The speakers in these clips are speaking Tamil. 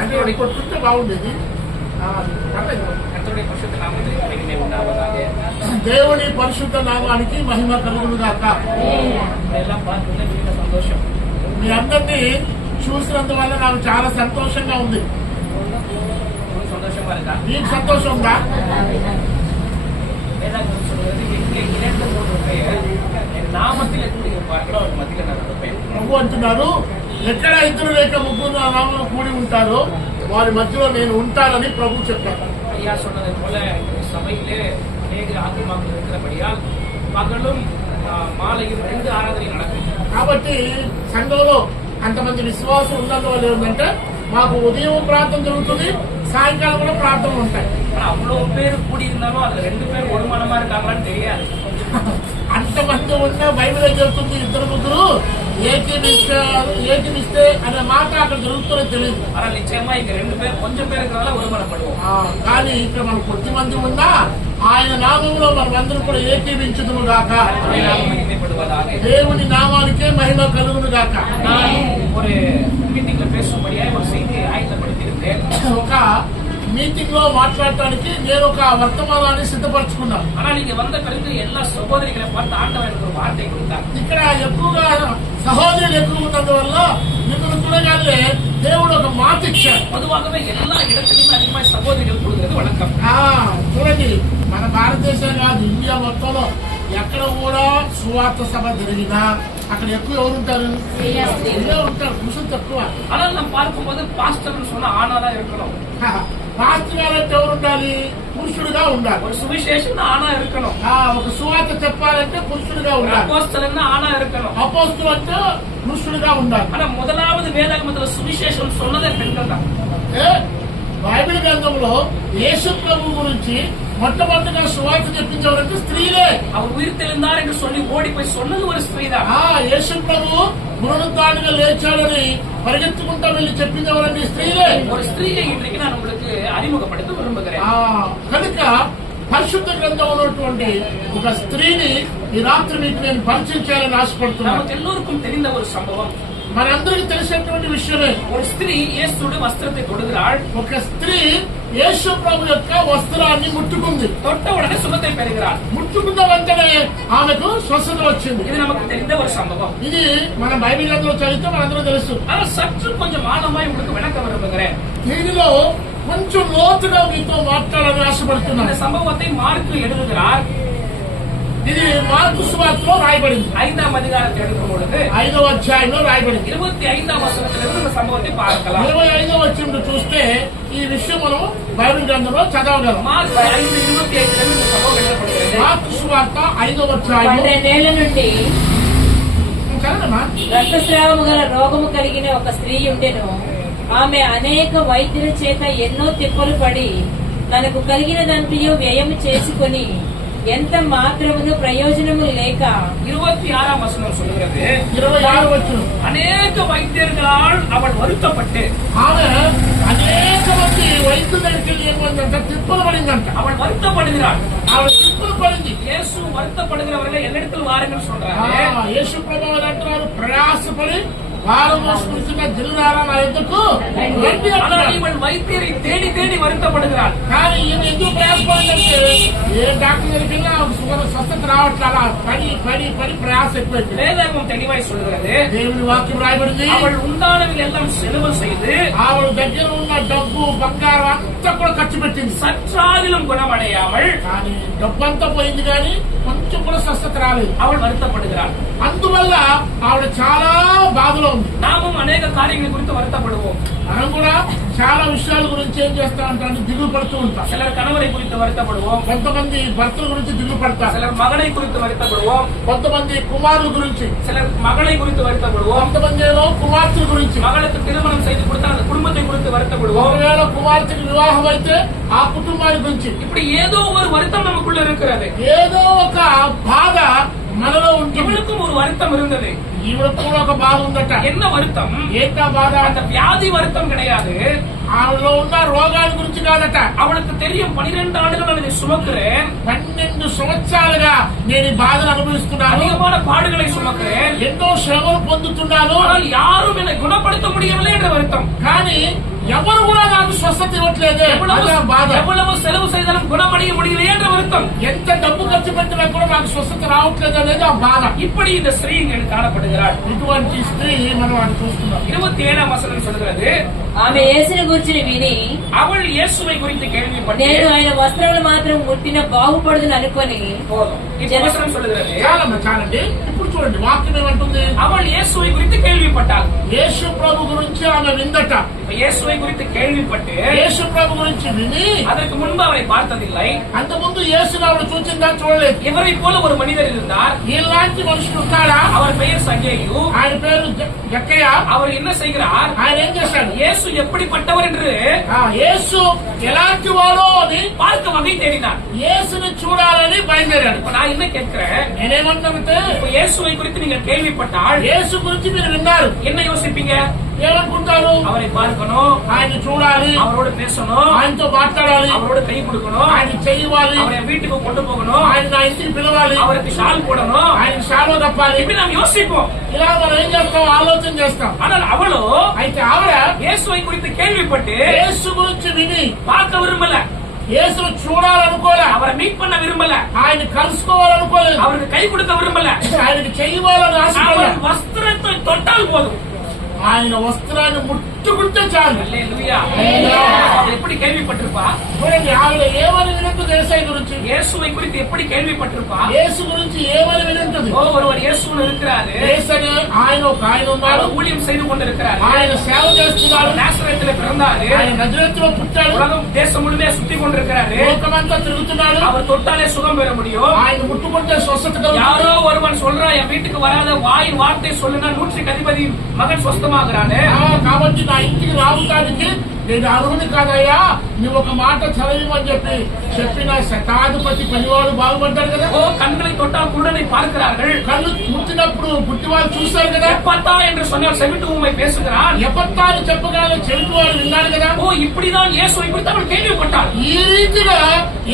అంటే కొట్టుకుంటే బాగుండేది. దేవుని పరిశుద్ధ నామానికి మహిమ కలుగును గాక. మీ అందరినీ చూసినందువల్ల నాకు చాలా సంతోషంగా ఉంది. మీకు సంతోషం ఉందా? ప్రభు అంటున్నారు, ఎక్కడ ఇద్దరు లేక ముగ్గురు నా నామంలో కూడి ఉంటారో వారి మధ్యలో నేను ఉంటానని ప్రభు చెప్పారు. కాబట్టి సంఘంలో అంతమంది విశ్వాసం ఉన్నందువల్ల ఏంటంటే మాకు ఉదయం ప్రార్థన జరుగుతుంది, సాయంకాలం కూడా ప్రార్థనలు ఉంటాయి. அவ்வளோ பேர் கூடி இருந்தாலும் அதுல 2 பேர் ஒரு மனமா இருக்காங்களான்னு தெரியாது. అంతమంది ఉన్న బైబిల్ చెబుతుంది ఇద్దరు ముగ్గురు ఏకీమిస్తే అనే మాట అక్కడ జరుగుతుందో తెలియదు. ஆனா நிச்சயமா இங்க 2 பேர் கொஞ்சம் பேர் இருக்கிறதால ஒரு மனப்படுவோம். కానీ ఇక్కడ మనం కొద్ది మంది ఉన్నా ఆయన నామంలో మనమందరం కూడా ఏకీవించుదుము గాక. దేవుని నామానికే మహిమ కలుగును గాక. ஒரு மீட்டிங்ல பேசும்படியா ஒரு செய்தியை ஆயத்தப்படுத்தியிருந்தேன். ఒక మీటింగ్ లో మాట్లాడటానికి నేను ఒక వర్తమానాన్ని సిద్ధపరచుకున్నాను. ஆனா நீங்க வந்த பிறகு எல்லா சகோதரிகளை பார்த்து ஆண்டவர் எனக்கு ஒரு வார்த்தை கொடுத்தார். ఇక్కడ ఎక్కువగా సహోదరులు ఎక్కువ ఉన్నందువల్ల మిమ్మల్ని చూడగానే దేవుడు ఒక మాట ఇచ్చాడు. பொதுவாகவே எல்லா இடத்துலயுமே அதிகமாக சகோதரிகள் கொடுக்கிறது வழக்கம். చూడండి, మన భారతదేశం కాదు, ఇండియా మొత్తంలో ఎక్కడ కూడా సువార్త సభ జరిగినా అక్కడ ఎక్కువ ఎవరు ఉంటారు? ఉంటారు, పురుషులు తక్కువ. ஆனா நம்ம பார்க்கும்போது பாஸ்டர்னு சொன்னா ஆணாதான் இருக்கணும். పాస్టర్ గారు అంటే ఎవరు ఉండాలి? పురుషుడుగా ఉండాలి. ஒரு சுவிசேஷம் ஆணா இருக்கணும். ఒక సువార్త చెప్పాలంటే పురుషుడుగా ఉండాలి. அப்போஸ்தலன் ஆணா இருக்கணும். అపోస్తలుడు అంటే పురుషుడుగా ఉండాలి. ஆனா முதலாவது வேதாகமத்துல சுவிசேஷம் சொன்னதே பெண்கள் தான். బైబిల్ గ్రంథంలో యేసు ప్రభు గురించి మొట్టమొదటిగా సువార్త చెప్పించేవారంటే స్త్రీలే. அவர் உயிர் தெழுந்தார் என்று சொல்லி ஓடி போய் சொன்னது ஒரு ஸ்திரீ தான். యేసు ప్రభు పునరుద్ధానంగా లేచాడని పరిగెత్తుకుంటా వెళ్ళి చెప్పించేవారంటే స్త్రీలే. ஒரு ஸ்திரீயை இன்றைக்கு நான் உங்களுக்கு அறிமுகப்படுத்த விரும்புகிறேன். కనుక పరిశుద్ధ గ్రంథం ఉన్నటువంటి ఒక స్త్రీని ఈ రాత్రి మీకు నేను పరిచయం చేయాలని ఆశపడుతున్నాను. நமக்கு எல்லோருக்கும் தெரிந்த ஒரு சம்பவம், మనందరికి తెలిసినటువంటి విషయమే. ஒரு ஸ்திரீ இயேசுவுடைய வஸ்திரத்தை தொடுகிறாள். ఒక స్త్రీ యేసు ప్రభు యొక్క వస్త్రాన్ని ముట్టుకుంది. தொட்ட உடனே சுகத்தை பெறுகிறாள். ముట్టుకున్న వెంటనే ఆమెకు స్వస్థత వచ్చింది. இது நமக்கு தெரிந்த ஒரு சம்பவம். ఇది మన బైబిల్ గ్రంథంలో చదివితే మనందరూ తెలుసు. ஆனா சற்று கொஞ்சம் ஆழமாய் உங்களுக்கு விளக்க விரும்புகிறேன். దీనిలో కొంచెం లోతుగా మీతో మాట్లాడాలని ఆశపడుతున్నాను. இந்த சம்பவத்தை மார்க்கு எழுதுகிறார். ఇది మార్కు సువార్తలో రాయబడింది. 5ஆம் அதிகாரத்தில் எழுதும் பொழுது 5వ అధ్యాయంలో రాయబడింది. 25ஆம் వచనத்திலிருந்து இந்த சம்பவத்தை பார்க்கலாம். 25వ వచనం చూస్తే ఈ విషయం మనం బైబిల్ గ్రంథంలో చదవగలం. మార్కు 5:25 இந்த சம்பவம் எழுதப்படுகிறது. మార్కు సువార్త 5వ అధ్యాయం. 12 నుండి చదవమా. రక్తస్రావము గల రోగము కలిగిన ఒక స్త్రీ ఉండెను. ఆమె అనేక వైద్యుల చేత ఎన్నో తిప్పలు పడి తనకు కలిగినదంతయు వ్యయము చేసుకుని ఎంత మాత్రమును ప్రయోజనము లేక 26ஆம் வசனம் சொல்கிறது. 26వ వచనం. அநேக வைத்தியர்களால் அவள் வருத்தப்பட்டு ఆమె అనేక మంది వైద్యుల దగ్గరికి ఏమందంట, తిప్పలు పడిందంట. அவள் வருத்தப்படுகிறாள். ఆవిడ తిప్పలు పడింది. இயேசு வருத்தப்படுகிறவர்களை என்னிடத்தில் வாருங்கள் சொல்றாரு. యేసు ప్రభువు అంటున్నారు, ప్రయాసపడి భారం మోసుకుంటున్న జిల్లారా నా యొద్దకు రండి అంటున్నారు. இவள் வைத்தியரை தேடி தேடி வருத்தப்படுகிறாள். కానీ ఈమె ఎందుకు ప్రయాసపడిందంటే ఏ డాక్టర్ దగ్గరికి వెళ్ళినా స్వస్థత రావట్లా. పడి పడి పడి ప్రయాస ఎక్కువైంది. வேதாகமம் தெளிவாய் சொல்கிறது. దేవుని వాక్యం రాయబడింది. அவள் உண்டானவில் எல்லாம் செலவு செய்து ఆవిడ దగ్గర ఉన్న డబ్బు బంగారం అంతా కూడా ఖర్చు పెట్టింది. சற்றாவிலும் குணமடையாமல் కానీ డబ్బు అంతా పోయింది, కానీ కొంచెం కూడా స్వస్థత రాలేదు. அவள் வருத்தப்படுகிறாள். అందువల్ల ఆవిడ చాలా బాధలో ఉంది. நாமும் அநேக காரியங்கள் குறித்து வருத்தப்படுவோம். మనం కూడా చాలా విషయాల గురించి ఏం చేస్తా ఉంటాం, దిగులు పడుతూ ఉంటాం. சிலர் கணவரை குறித்து வருத்தப்படுவோம். కొంతమంది భర్తల గురించి దిగులు పడతారు. சிலர் மகனை குறித்து வருத்தப்படுவோம். కొంతమంది కుమారుల గురించి, சிலர் மகளை குறித்து வருத்தப்படுவோம். కొంతమంది ఏమో కుమార్తెల గురించి. மகளுக்கு திருமணம் செய்து கொடுத்தா அந்த குடும்பத்தை குறித்து வருத்தப்படுவோம். ఒకవేళ కుమార్తెకి వివాహం అయితే ఆ కుటుంబాన్ని గురించి. இப்படி ஏதோ ஒரு வருத்தம் நமக்குள்ள இருக்கிறது. ఏదో ఒక బాధ మనలో ఉంటుంది. இவளுக்கும் ஒரு வருத்தம் இருந்தது. ఈవిడ కూడా ఒక బాధ ఉందట. என்ன வருத்தம்? ఏంటా బాధ? அந்த வியாதி வருத்தம் கிடையாது. ఆవిడలో ఉన్న రోగాల గురించి కాదట. அவளுக்கு தெரியும் 12 ஆண்டுகள் நான் இதை சுமக்கிறேன். 12 సంవత్సరాలుగా నేను ఈ బాధను అనుభవిస్తున్నాను. அதிகமான பாடுகளை சுமக்கிறேன். ఎన్నో శ్రమలు పొందుతున్నాను. ஆனால் யாரும் என்னை குணப்படுத்த முடியவில்லை என்ற வருத்தம். కానీ ఎవరు కూడా నాకు స్వస్థత ఇవ్వట్లేదు, అదే బాధ. எவ்வளவு செலவு செய்தாலும் குணமடைய முடியலையே என்ற வருத்தம். ఎంత డబ్బు ఖర్చు పెట్టినా కూడా నాకు స్వస్థత రావట్లేదు అనేది ఆ బాధ. இப்படி இந்த ஸ்திரீ இங்கே காணப்படுகிறாள். ఇటువంటి స్త్రీ మనం వాడిని చూస్తున్నాం. 27ஆம் வசனம் சொல்கிறது, ఆమె యేసుని గురించి విని அவள் இயேசுவை குறித்து கேள்விப்பட்டு నేను ఆయన వస్త్రములు మాత్రం ముట్టిన బాగుపడదని అనుకొని போதும். இந்த வசனம் சொல்கிறது, చాలమ్మా చాలండి. ఇప్పుడు చూడండి వాక్యం ఏమంటుంది. அவள் இயேசுவை குறித்து கேள்விப்பட்டாள். యేసు ప్రభు గురించి ఆమె విందట. இயேசுவை குறித்து கேள்விப்பட்டு యేసు ప్రభు గురించి విని அதற்கு முன்பு அவரை பார்த்ததில்லை. అంతకుముందు యేసుని ఆవిడ చూసిందా? చూడలేదు. இவரை போல ஒரு மனிதர் இருந்தார். ఇలాంటి మనుషుడు ఉన్నాడా? அவர் பெயர் சங்கேயு. ఆయన పేరు జక్కయ్య. அவர் என்ன செய்கிறார்? ఆయన ఏం చేశాడు? இயேசு எப்படிப்பட்டவர் என்று యేసు ఎలాంటి వాడో అని பார்க்க வகை தேடினார். యేసుని చూడాలని బయలుదేరాడు. இப்ப நான் என்ன கேட்கிறேன், నేనేమంటానంటే இப்ப இயேசுவை குறித்து நீங்க கேள்விப்பட்டால் యేసు గురించి మీరు విన్నారు, என்ன யோசிப்பீங்க? ఏమనుకుంటారు? அவரை பார்க்கணும், ఆయన చూడాలి, அவரோட பேசணும், ఆయనతో మాట్లాడాలి, அவரோட கை கொடுக்கணும், ఆయన చెయ్యాలి, அவரை வீட்டுக்கு கொண்டு போகணும், ఆయన నా ఇంటికి పిలవాలి, அவருக்கு ஷால் போடணும். ఆయన శాలో తప్పాలి. இப்படி நாம் யோசிப்போம். ఇలా మనం ఏం చేస్తాం? ఆలోచన చేస్తాం. ஆனால் அவளோ అయితే ఆవిడ இயேசுவை குறித்து கேள்விப்பட்டு యేసు గురించి విని பார்க்க விரும்பல, యేసును చూడాలనుకోలే, அவரை மீட் பண்ண விரும்பல, ఆయన కలుసుకోవాలనుకోలేదు, அவருக்கு கை கொடுக்க விரும்பல. ఆయనకి చెయ్యాలని ఆశపడలే. அவர் வஸ்திரத்தை தொட்டால் போதும். ఆయన వస్త్రాన్ని ముట్టుకుంటే చాలు. அல்லேலூயா. அவள் எப்படி கேள்விப்பட்டிருப்பா? చూడండి ఆవిడ ఏమని వినంటుంది యేసయ్య గురించి? இயேசுவை குறித்து எப்படி கேள்விப்பட்டிருப்பா? యేసు గురించి ఏమని వినంటుంది? ஒருவர் இயேசுன்னு இருக்கிறாரு, యేసని ఆయన ఒక ఆయన ఉన్నాడు, அவர் ஊழியம் செய்து கொண்டிருக்கிறாரு, ఆయన సేవ చేస్తున్నాడు, நாசரேத்திலே பிறந்தாரு, ఆయన నజరేతులో పుట్టాడు, உலகம் தேசம் முழுமே சுத்தி கொண்டிருக்கிறாரு, లోకమంతా తిరుగుతున్నాడు, அவர் தொட்டாலே சுகம் பெற முடியும். ఆయన ముట్టుకుంటే స్వస్థత కలుగుతుంది. யாரோ ஒருவன் சொல்றா, என் வீட்டுக்கு வராத வாயின் வார்த்தை சொல்லுனா 100க்கு அதிபதி மகன் சொஸ்தமாகறானே. కాబట్టి నా ఇంటికి రావటానికి నేను అర్హుని కాదయ్యా, నువ్వు ఒక మాట చదివమని చెప్పిన శతాధిపతి పనివాడు బాగుపడ్డాడు కదా. ஓ, கண்களை தொட்டால் குருடனை பார்க்கிறார்கள். కళ్ళు ముట్టినప్పుడు పుట్టివాడు చూస్తారు కదా. எப்பத்தா என்று சொன்னால் செவிட்டு ஊமை பேசுகிறான். ఎప్పత్తాను చెప్పగానే చెవిటివాడు విన్నాడు కదా. ஓ, இப்படிதான் இயேசுவை குறித்து அவள் கேள்விப்பட்டாள். ఈ రీతిగా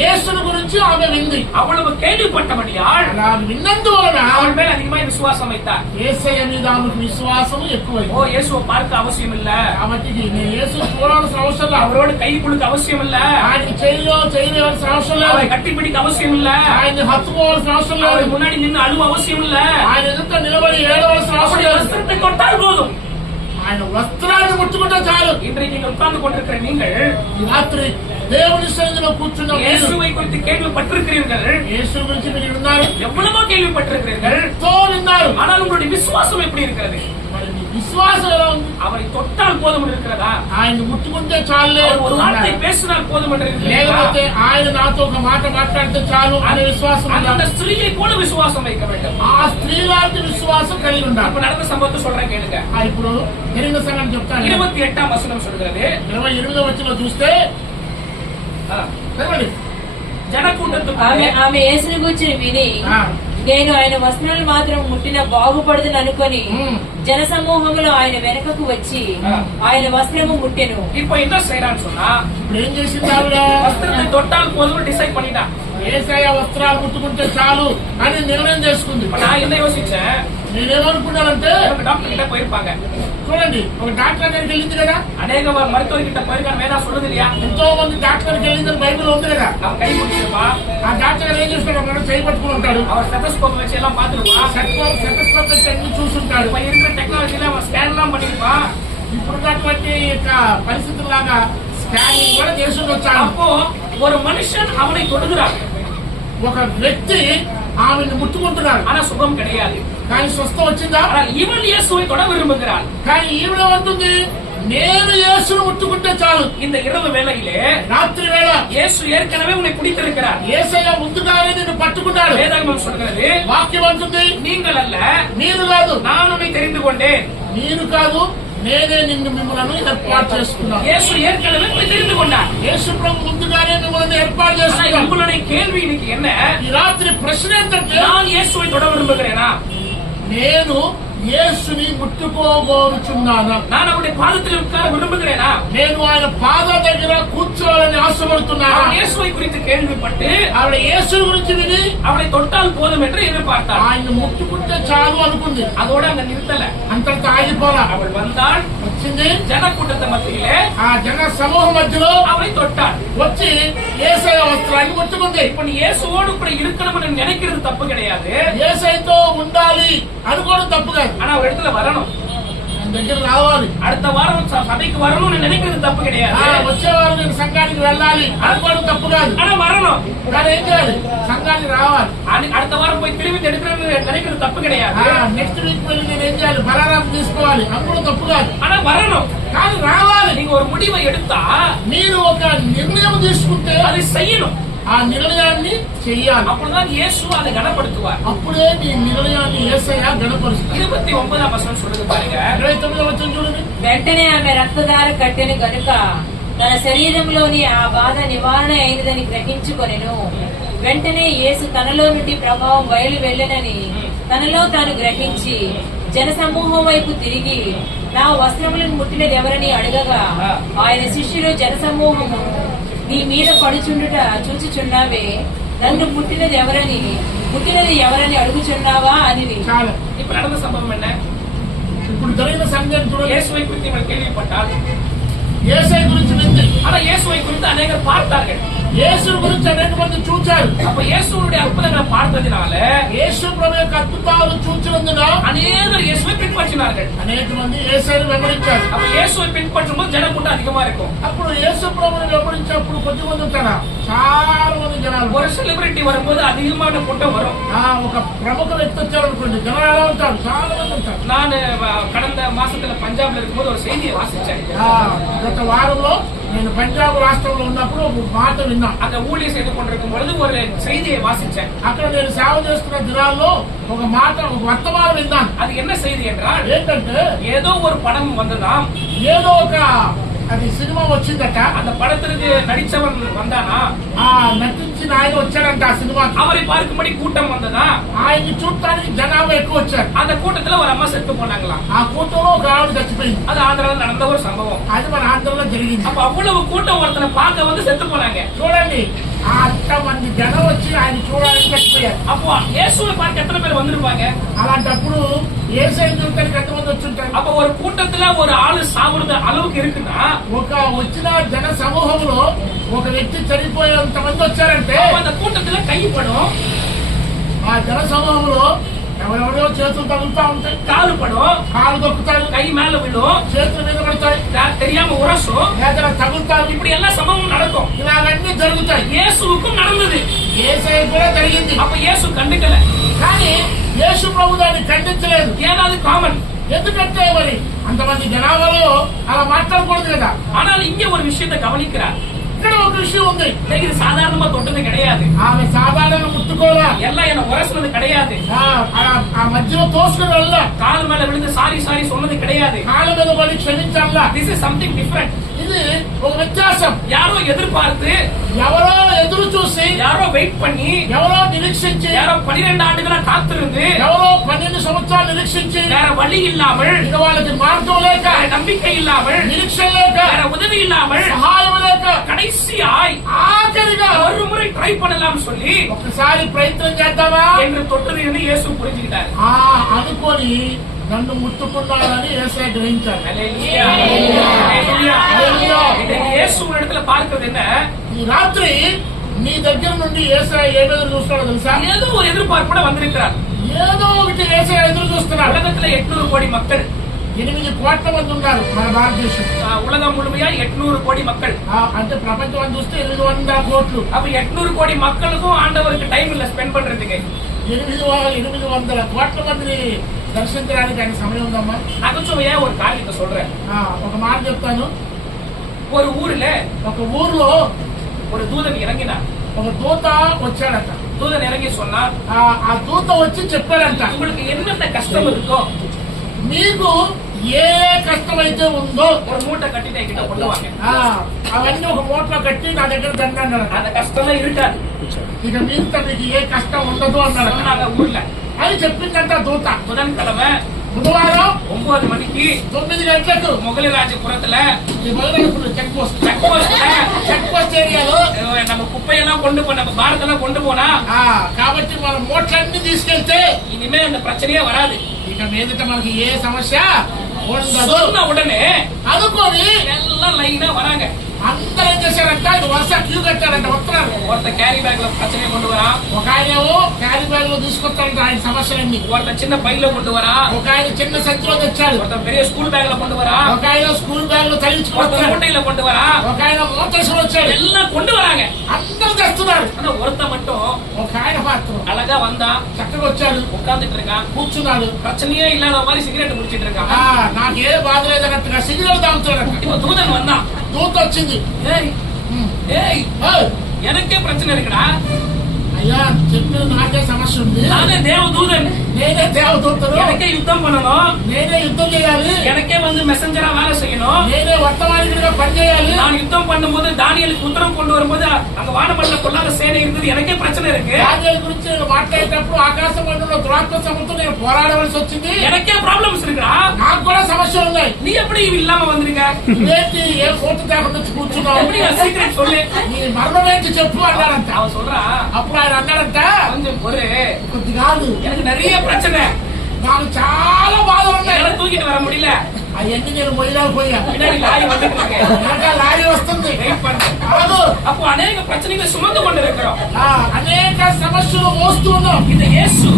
యేసుని గురించి ఆమె వింది. அவ்வளவு கேள்விப்பட்டபடியால் అలా విన్నందువలన அவள் மேல் அதிகமாக விசுவாசம் வைத்தார். యేసయ్య మీద ఆమెకు విశ్వాసం ఎక్కువైంది. ஓ, இயேசுவை பார்க்க அவசியம் இல்ல, కాబట్టి నేను యేసు చూడాల్సిన అవసరం లేదు, அவரோடு கை குலுக்க அவசியம் இல்ல, ఆయనకి చేయవలసిన అవసరం లేదు, அவரை கட்டிப்பிடிக்க அவசியம் இல்ல, ఆయన్ని హత్తుకోవాల్సిన అవసరం లేదు, அவருக்கு முன்னாடி நின்று அழுவ அவசியம் இல்ல, ఆయన ఎదుట నిలబడి ఏడవలసిన అవసరం அவருடைய లేదు. வஸ்திரத்தை தொட்டால் போதும். ఆయన వస్త్రాన్ని ముట్టుకుంటే చాలు. இன்றைக்கு நீங்கள் உட்கார்ந்து கொண்டிருக்கிற நீங்கள் ఈ రాత్రి దేవుని సన్నిధిలో కూర్చున్న మీరు இயேசுவை குறித்து கேள்விப்பட்டிருக்கிறீர்கள். యేసు గురించి మీరు విన్నారు, எவ்வளவோ கேள்விப்பட்டிருக்கிறீர்கள். ఎంతో విన్నారు. ஆனால் உங்களுடைய விசுவாசம் எப்படி இருக்கிறது? మరి మీ విశ్వాసం ఎలా ఉంది? அவரை தொட்டால் போதும் இருக்கிறதா? ఆయన ముట్టుకుంటే చాలే, அவர் ஒரு வார்த்தை பேசினால் போதும் என்று இருக்கிறதா? లేకపోతే ఆయన నాతో ఒక మాట మాట్లాడితే చాలు అనే విశ్వాసం ఉందా? அந்த ஸ்திரீயை போல விசுவாசம் வைக்க வேண்டும். ఆ స్త్రీ లాంటి విశ్వాసం కలిగి ఉండాలి. இப்ப நடந்த சம்பவத்தை சொல்றேன் கேளுங்க. ఇప్పుడు జరిగిన సంగతి చెప్తాను. 28ஆம் வசனம் சொல்கிறது, 28వ వచనంలో చూస్తే చదవండి. ஜனக்கூட்டத்துக்கு ఆమె యేసుని గురించి విని ఆ, నేను ఆయన వస్త్రాలు మాత్రం ముట్టిన బాగుపడదని అనుకొని ம். జనసమూహంలో ఆయన వెనకకు వచ్చి ఆయన వస్త్రము ముట్టెను. இப்ப என்ன செய்யறான்னு சொன்னா, ఇప్పుడు ఏం చేసింది ఆవిడ? வஸ்திரத்தை தொட்டால் போதும் டிசைட் பண்ணிட்டான். యేసయ్య వస్త్రాలు ముట్టుకుంటే చాలు అని నిర్ణయం చేసుకుంది. இப்ப நான் என்ன யோசிச்சேன், నేనేమనుకున్నానంటే, டாக்டர் கிட்ட போயிருப்பாங்க, చూడండి ఒక డాక్టర్ దగ్గరికి వెళ్ళింది కదా, அநேக மருத்துவர் கிட்ட போயிருக்காங்க, வேணா சொல்லுது இல்லையா? ఎంతో మంది డాక్టర్ దగ్గరికి వెళ్ళిందని బైబిల్ ఉంది కదా. அவன் கை முடிச்சிருப்பா, ఆ డాక్టర్ గారు ఏం చేస్తాడు? ఒక చేయి పట్టుకుని ఉంటాడు, அவர் ஸ்டெத்தஸ்கோப் வச்சு எல்லாம் பாத்துருப்பா, సెటస్కోప్ పెట్టి అన్ని చూసుంటాడు. இப்ப இருக்கிற டெக்னாலஜில அவன் ஸ்கேன் எல்லாம் பண்ணிருப்பா. ఇప్పుడున్నటువంటి యొక్క పరిస్థితుల లాగా స్కానింగ్ కూడా చేసి వచ్చాడు. அப்போ ஒரு மனுஷன் அவனை தொடுகிறான், ఒక వ్యక్తి ఆమెను ముట్టుకుంటున్నాడు, ஆனா சுகம் கிடையாது. కానీ స్వస్థం వచ్చిందా? ஆனால் இவள் இயேசுவை தொட விரும்புகிறாள். కానీ ఈవిడ అంటుంది, నేను యేసును ముట్టుకుంటే చాలు. இந்த இரவு வேளையிலே రాత్రి వేళ இயேசு ஏற்கனவே உன்னை பிடித்திருக்கிறார். యేసయ్య ముందుగానే నిన్ను పట్టుకున్నాడు. வேதாகமம் சொல்கிறது, వాక్యం అంటుంది, நீங்கள் அல்ல, నేను కాదు, நான் உன்னை தெரிந்து கொண்டேன். నేను కాదు, నేనే నిన్ను మిమ్మల్ని ఏర్పాటు చేసుకున్నాను. இயேசு ஏற்கனவே உன்னை தெரிந்து கொண்டார். యేసు ప్రభు ముందుగానే మిమ్మల్ని ఏర్పాటు ஆனா చేసుకున్నాను. உங்களுடைய கேள்வி இன்னைக்கு என்ன? ఈ రాత్రి ప్రశ్న ఏంటంటే, நான் இயேசுவை தொட விரும்புகிறேனா? నేను యేసుని ముట్టుకోబోచున్నానా? நான் அவருடைய பாதத்தில் உட்கார விரும்புகிறேனா? నేను ఆయన పాద దగ్గర కూర్చోవాలని ఆశపడుతున్నానా? அவன் இயேசுவை குறித்து கேள்விப்பட்டு ఆవిడ యేసు గురించి విని அவனை தொட்டால் போதும் என்று எதிர்பார்த்தாள். ఆయన ముట్టుకుంటే చాలు అనుకుంది. அதோட அங்க நிறுத்தல, అంతటితో ఆగిపోలా. அவள் வந்தாள், వచ్చింది ஜன கூட்டத்தை மத்தியிலே ఆ జన సమూహం మధ్యలో அவரை தொட்டார். వచ్చి యేసయ్య వస్త్రాన్ని ముట్టుకుంది. இப்ப நீ இயேசுவோடு கூட இருக்கணும்னு நினைக்கிறது தப்பு கிடையாது. యేసయ్యతో ఉండాలి అనుకోవడం తప్పు కాదు. ஆனா ஒரு இடத்துல வரணும், ఆయన దగ్గర రావాలి. அடுத்த வாரம் சபைக்கு வரணும்னு நினைக்கிறது தப்பு கிடையாது. వచ్చేవారు నేను సంఘానికి వెళ్ళాలి అనుకోవడం తప్పు కాదు. ஆனா வரணும். కానీ ఏం చేయాలి? సంఘానికి రావాలి. அடுத்த வாரம் போய் திரும்பி எடுக்கணும்னு நினைக்கிறது தப்பு கிடையாது. నెక్స్ట్ వీక్ వెళ్ళి నేను ఏం చేయాలి? బలారాం తీసుకోవాలి అనుకోవడం తప్పు కాదు. ஆனா வரணும். కానీ రావాలి. நீங்க ஒரு முடிவை எடுத்தா మీరు ఒక నిర్ణయం తీసుకుంటే அதை செய்யணும். ఆ నిర్ణయాన్ని చెయ్యాలి. அப்பொழுதுதான் இயேசு அதை கனப்படுத்துவார். అప్పుడే నీ నిర్ణయాన్ని యేసయ్య గణపరుస్తాడు. 29వ వచనం சொல்லுது பாருங்க. 29వ వచనం చూడండి. వెంటనే ఆమె రక్తధార కట్టెను గనుక తన శరీరంలోని ఆ బాధ నివారణ అయినదని గ్రహించుకొనెను. వెంటనే యేసు తనలో నుండి ప్రభావం బయలు వెళ్ళనని తనలో తాను గ్రహించి జనసమూహం వైపు తిరిగి నా వస్త్రములను ముట్టినది ఎవరని అడగగా ఆయన శిష్యులు జనసమూహము నీ మీద పడుచుండుట చూచుచున్నావే, నన్ను ముట్టినది ఎవరని అడుగుచున్నావా అని. చాలా இப்ப நடந்த சம்பவம் என்ன? ఇప్పుడు జరిగిన సంఘటన చూడండి. இயேசுவை குறித்து இவர்கள் கேள்விப்பட்டால், యేసయ్య గురించి వింది. ஆனா இயேசுவை குறித்து அநேகர் பார்த்தார்கள். యేసు గురించి అనేక మంది చూచారు. அப்ப இயேசுடைய அற்புதங்களை பார்த்ததினால యేసు ప్రభు యొక్క అద్భుతాలు చూచినందున அநேகர் இயேசுவை பின்பற்றினார்கள். అనేక మంది యేసయ్యను వెంబడించారు. அப்ப இயேசுவை பின்பற்றும் போது ஜன கூட்டம் அதிகமா இருக்கும். అప్పుడు యేసు ప్రభువుని వెంబడించేప్పుడు కొద్ది మంది ఉంటారా? చాలా మంది జనాలు. ஒரு செலிபிரிட்டி வரும்போது அதிகமான கூட்டம் வரும். ఒక ప్రముఖ వ్యక్తి వచ్చారనుకోండి, జనాలు ఎలా ఉంటారు? చాలా మంది ఉంటారు. நான் கடந்த மாசத்துல பஞ்சாப்ல இருக்கும்போது ஒரு செய்தியை வாசிச்சேன். గత వారంలో నేను పంజాబ్ రాష్ట్రంలో ఉన్నప్పుడు ఒక మాట విన్నా. அங்க ஊழியர் செய்து கொண்டிருக்கும் பொழுது ஒரு செய்தியை வாசிச்சேன். అక్కడ నేను సేవ చేస్తున్న దినాల్లో ఒక వర్తమానం విన్నాను. அது என்ன செய்தி என்றால், ఏంటంటే ஏதோ ஒரு படம் வந்ததாம். ఏదో ఒక అది సినిమా వచ్చిందట. அந்த படத்திற்கு நடிச்சவன் வந்தானா, నటించిన ఆయన వచ్చాడంట ఆ సినిమాకి. அவரை பார்க்கும்படி கூட்டம் வந்ததா. ఆయన్ని చూడటానికి జనాభా ఎక్కువ వచ్చారు. அந்த கூட்டத்துல ஒரு அம்மா செத்து போனாங்களாம். ఆ కూటంలో ఒక ఆవిడ చచ్చిపోయింది. அது ஆந்திரால நடந்த ஒரு சம்பவம். అది మన ఆంధ్రలో జరిగింది. அப்ப అவ்வளவு கூட்டம் ஒருத்தனை பார்க்க வந்து செத்து போனாங்க. చూడండి, అంతమంది జనం వచ్చి ఆయన చూడాలని చచ్చిపోయారు. அப்போ இயேசுவை பார்க்க எத்தனை பேர் வந்திருப்பாங்க? అలాంటప్పుడు యేసయ్యను చూడటానికి ఎంతమంది వచ్చి ఉంటారు? அப்ப ஒரு கூட்டத்துல ஒரு ஆளு சாவுறது அளவுக்கு இருக்குன்னா, ఒక వచ్చిన జన సమూహంలో ఒక వ్యక్తి చనిపోయేంత మంది వచ్చారంటే அந்த கூட்டத்துல கைப்படும், ఆ జన సమూహంలో ఎవరెవరో చేతులు తగులుతా ఉంటాయి, காலு படும், కాలు దొక్కుతారు, கை மேல விழும், చేతుల మీద పడతాయి, தெரியாம உரசும், లేదా తగులుతారు. இப்படி எல்லா சம்பவம் நடக்கும். ఇలాగన్నీ జరుగుతాయి. இயேசுவுக்கும் நடந்தது. యేసయ్య కూడా జరిగింది. அப்ப இயேசு கண்டுக்கல. కానీ యేసు ప్రభు దాన్ని ఖండించలేదు. ஏன்னா அது காமன். ఎందుకంటే మరి అంతమంది జనాభాలో అలా మాట్లాడకూడదు కదా. ஆனால் இங்க ஒரு விஷயத்தை கவனிக்கிறார். ఇక్కడ ఒక విషయం ఉంది. இது சாதாரணமா தொட்டது கிடையாது. ఆమె సాధారణ ముట్టుకోలే, எல்லாம் என்ன உரசுனது கிடையாது. ఆ మధ్యలో తోసుకుని వెళ్ళ, கால் மேல விழுந்து சாரி சாரி சொன்னது கிடையாது. కాళ్ళ మీద పడి క్షమించాలా. This is something different. ఇది ఒక వ్యత్యాసం. யாரோ எதிர்பார்த்து, ఎవరో ఎదురు చూసి, யாரோ வெயிட் பண்ணி, ఎవరో నిరీక్షించి, யாரோ 12 ஆண்டுகளா காத்திருந்து, ఎవరో 12 సంవత్సరాలు నిరీక్షించి, வேற வழி இல்லாமல், ఇక వాళ్ళకి మార్గం లేక, வேற நம்பிக்கை இல்லாமல், నిరీక్షణ లేక, வேற உதவி இல்லாமல், సహాయం లేక, கடைசியாய் ఆఖరిగా ஒரு முறை ட்ரை பண்ணலாம் சொல்லி ఒకసారి ప్రయత్నం చేద్దామా என்று தொட்டது என்று இயேசு புரிஞ்சுக்கிட்டார். అనుకొని నన్ను ముట్టుకున్నాడని యేసయ్య గ్రహించాడు. ஹல்லேலூயா. ஹல்லேலூயா. இன்றைக்கு இயேசு இடத்துல பார்க்கிறது என்ன? ఈ రాత్రి నీ దగ్గర నుండి యేసయ్య ఏ ఎదురు చూస్తాడో తెలుసా? ஏதோ ஒரு எதிர்பார்ப்போட வந்திருக்கிறார். ఏదో ఒకటి యేసయ్య ఎదురు చూస్తున్నాడు. உலகத்துல 800 கோடி மக்கள், 8 కోట్ల మంది ఉన్నారు మన భారతదేశం. உலகம் முழுமையா 800 கோடி மக்கள். అంటే ప్రపంచం చూస్తే 800 కోట్లు. அப்ப 800 கோடி மக்களுக்கும் ஆண்டவருக்கு டைம் இல்ல ஸ்பெண்ட் பண்றதுக்கு. 800 కోట్ల మందిని దర్శించడానికి ఆయన సమయం ఉందమ్మా. நகைச்சுவையா ஒரு காரியத்தை சொல்றேன். ఒక మాట చెప్తాను. ஒரு ஊர்ல ఒక ఊర్లో ஒரு தூதன் இறங்கினார். ఒక దూత వచ్చాడట. தூதன் இறங்கி சொன்னா, ఆ దూత వచ్చి చెప్పాడంట, உங்களுக்கு என்னென்ன கஷ்டம் இருக்கோ మీకు ఏ కష్టమైతే ఉందో ஒரு மூட்டை கட்டிட்டு என்கிட்ட கொண்டு வாங்க. అవన్నీ ఒక మూటలో కట్టి నా దగ్గర దండాడు. அந்த கஷ்டமே இருக்காது. ఇక మిగతా మీకు ఏ కష్టం ఉండదు అన్నాడు. சொன்னாங்க ஊர்ல. అది చెప్పిందంట దూత. புதன்கிழமை బుధవారం 9 மணிக்கு 9 గంటలకు మొగలిరాజపురத்துல చెక్ పోస్ట్ ఏరియాలో நம்ம குப்பையெல்லாம் கொண்டு போ, நம்ம பாரதெல்லாம் கொண்டு போனா కాబట్టి మన మూటలన్నీ తీసుకెళ్తే இனிமே அந்த பிரச்சனையே வராது. ఇక మీదట మనకి ఏ సమస్య ఉండదు. சொன்ன உடனே అనుకొని எல்லாம் லைனா வராங்க. అందరూ ఏం చేశారంట, ఆయన వరుస క్యూ కట్టారంట, వస్తున్నారు. ஒருத்த கேரி பேக்ல பிரச்சனையை கொண்டு வரா, ఒక ఆయనేమో క్యారీ బ్యాగ్ లో తీసుకొస్తాడంట ఆయన సమస్యలన్నీ. ஒருத்த சின்ன பையில கொண்டு வரா, ఒక ఆయన చిన్న సంచిలో తెచ్చాడు. ஒருத்த பெரிய ஸ்கூல் பேக்ல கொண்டு வரா, ఒక ఆయన స్కూల్ బ్యాగ్ లో ஒருத்த తగిలించుకొచ్చాడు. மூட்டையில கொண்டு வரா, ఒక ఆయన మోటార్స్ వచ్చాడు. எல்லாம் கொண்டு வராங்க. అందరూ తెస్తున్నారు. ஆனா ஒருத்த மட்டும் ఒక ఆయన మాత్రం அழகா வந்தா, చక్కగా వచ్చాడు, உட்கார்ந்துட்டு இருக்கான், కూర్చున్నాడు. பிரச்சனையே இல்லாத மாதிரி సిగరెట్ முடிச்சிட்டு இருக்கான். నాకే బాధ లేదన్నట్టుగా సిగరెట్ తాగుతాడంట. இப்ப தூதன் வந்தான், దూత వచ్చింది. ஏய் ஏய் "ఏయ్, எனக்கே பிரச்சனை இருக்குடா, అయ్యా చెప్పిన నాకే సమస్య ఉంది, நானே தேவதூதன், నేనే దేవదూతను, எனக்கே யுத்தம் பண்ணணும், నేనే యుద్ధం చేయాలి, எனக்கே வந்து மெசஞ்சரா வேலை செய்யணும், నేనే వర్తమానికుడిగా పనిచేయాలి. நான் யுத்தம் பண்ணும்போது தானியேலுக்கு உத்தரவு கொண்டு வரும்போது அங்க வானமண்டல கொள்ளாத சேனை இருந்தது, எனக்கே பிரச்சனை இருக்கு, దానియేలు గురించి నేను మాట్లాడేటప్పుడు ఆకాశ మండలంలో దురాత్మ సమూహంతో నేను పోరాడవలసి వచ్చింది. எனக்கே ப்ராப்ளம்ஸ் இருக்குடா, నాకు కూడా సమస్యలు ఉన్నాయి. நீ எப்படி இல்லாம வந்திருக்க, ఏంటి ఏ కోర్టు తేకుండా వచ్చి కూర్చున్నావు, எப்படி சீக்கிரம் சொல்லு. నీ మరణం ఏంటి చెప్పు అన్నాడంట. அவன் சொல்றா, అప్పుడు ఆయన అన్నాడంట, கொஞ்சம் பொறு, కొద్ది కాదు, எனக்கு நிறைய பிரச்சனை, నాకు చాలా బాధలు ఉన్నాయి, என்னால தூக்கிட்டு வர முடியல, అవన్నీ నేను మొయ్యలేకపోయా, பின்னாடி லாரி வந்துட்டு இருக்கு, వెనక లారీ వస్తుంది, வெயிட் பண்றேன். కాదు, அப்போ அநேக பிரச்சனைகளை சுமந்து கொண்டு இருக்கிறோம். అనేక సమస్యలు మోస్తూ ఉన్నాం. இந்த இயேசு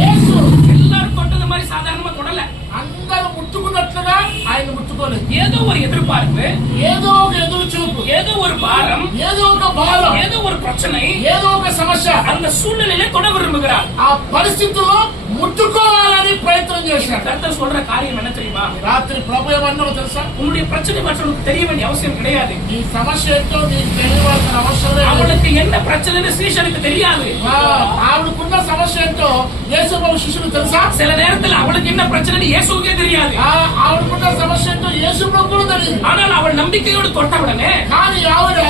యేసు எல்லாரும் தொட்டது மாதிரி சாதாரணமா தொடல, అందరూ ముట్టుకున్నట్లుగా ఆయన ముట్టుకోలేదు. ஏதோ ஒரு எதிர்பார்ப்பு, ఏదో ఒక ఎదురు చూపు, ஏதோ ஒரு பாரம், ఏదో ఒక భారం, ஏதோ ஒரு பிரச்சனை, ఏదో ఒక సమస్య அந்த சூழ்நிலையில தொட விரும்புகிறார். ఆ పరిస్థితుల్లో ముట్టుకోవాలని ప్రయత్నం చేశాడు. கர்த்தர் சொல்ற காரியம் என்ன தெரியுமா? రాత్రి ప్రభు ఏమన్నాడో తెలుసా? உன்னுடைய பிரச்சனை மற்றவங்களுக்கு தெரிய வேண்டிய அவசியம் கிடையாது. నీ సమస్య ఏంటో నీకు తెలియవలసిన అవసరం లేదు. அவளுக்கு என்ன பிரச்சனைன்னு சீஷனுக்கு தெரியாது. ఆవిడకున్న సమస్య ఏంటో యేసు ప్రభు శిష్యులకు తెలుసా? சில நேரத்துல அவளுக்கு என்ன பிரச்சனைன்னு இயேசுவுக்கே தெரியாது. ఆవిడకున్న సమస్య ఏంటో యేసు ప్రభు కూడా తెలియదు. ஆனால் அவள் நம்பிக்கையோடு தொட்டவுடனே, కానీ ఆవిడ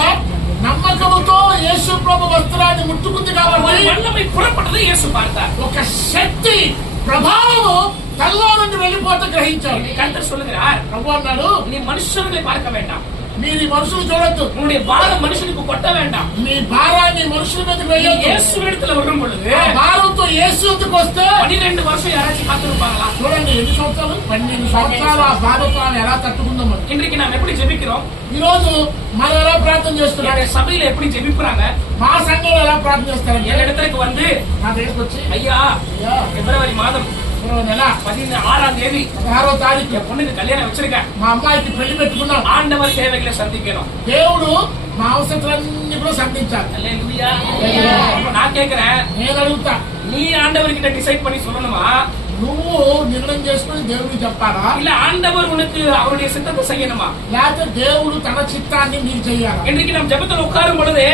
నమ్మకముతో యేసు ప్రభు వస్త్రాన్ని ముట్టుకుంది ஒரு కాబట్టి வல்லமை புறப்பட்டதை இயேசு பார்த்தார். ఒక శక్తి ప్రభావము తనలో నుండి వెళ్ళిపోతే గ్రహించాడు. கர்த்தர் சொல்லுகிறார், ప్రభు అన్నాడు, நீ మనుషుల్ని பார்க்க வேண்டாம், మీరు ఈ మనుషులు చూడొద్దు, உன்னுடைய பாரம் மனுஷனுக்கு கொட்ட வேண்டாம். మీ భారాన్ని మనుషుల మీదకి நீ వేయొద్దు. இயேசுவிடத்துல வரும் பொழுது ఆ భారంతో యేసు వద్దకు వస్తే 12 வருஷம் யாராச்சும் காத்திருப்பாங்களா? చూడండి ఎన్ని సంవత్సరాలు, 12 సంవత్సరాలు ఆ బాధతో ఆమె ఎలా తట్టుకుందాం. మరి இன்றைக்கு நாம் எப்படி ஜெபிக்கிறோம்? ఈ రోజు మనం ఎలా ప్రార్థన చేస్తున్నాం? என்னுடைய சபையில எப்படி ஜெபிக்கிறாங்க? మా సంఘంలో ఎలా ప్రార్థన చేస్తారంటే, என் இடத்துக்கு வந்து, నా దగ్గరకు వచ్చి, ஐயா అయ్యా பிப்ரவரி மாதம் నెల 16ஆம் தேதி 16వ తారీఖు என் பொண்ணுக்கு கல்யாணம் வச்சிருக்கேன், మా అమ్మాయికి పెళ్లి పెట్టుకున్నాం, ஆண்டவர் தேவைகளை சந்திக்கணும். దేవుడు మా అవసరాలన్నీ కూడా సంధించాలి. அல்லேலூயா. இப்ப நான் கேக்குறேன், నేను అడుగుతా, நீ ஆண்டவர்கிட்ட டிசைட் பண்ணி சொல்லணுமா, నువ్వు నిర్ణయం చేసుకుని దేవుడికి చెప్పాలా, இல்ல ஆண்டவர் உனக்கு அவருடைய சித்தத்தை செய்யணுமா? లేకపోతే దేవుడు తన చిత్తాన్ని నీకు చెయ్యాలా? இன்றைக்கு நம்ம ஜெபத்துல உட்காரும் பொழுது,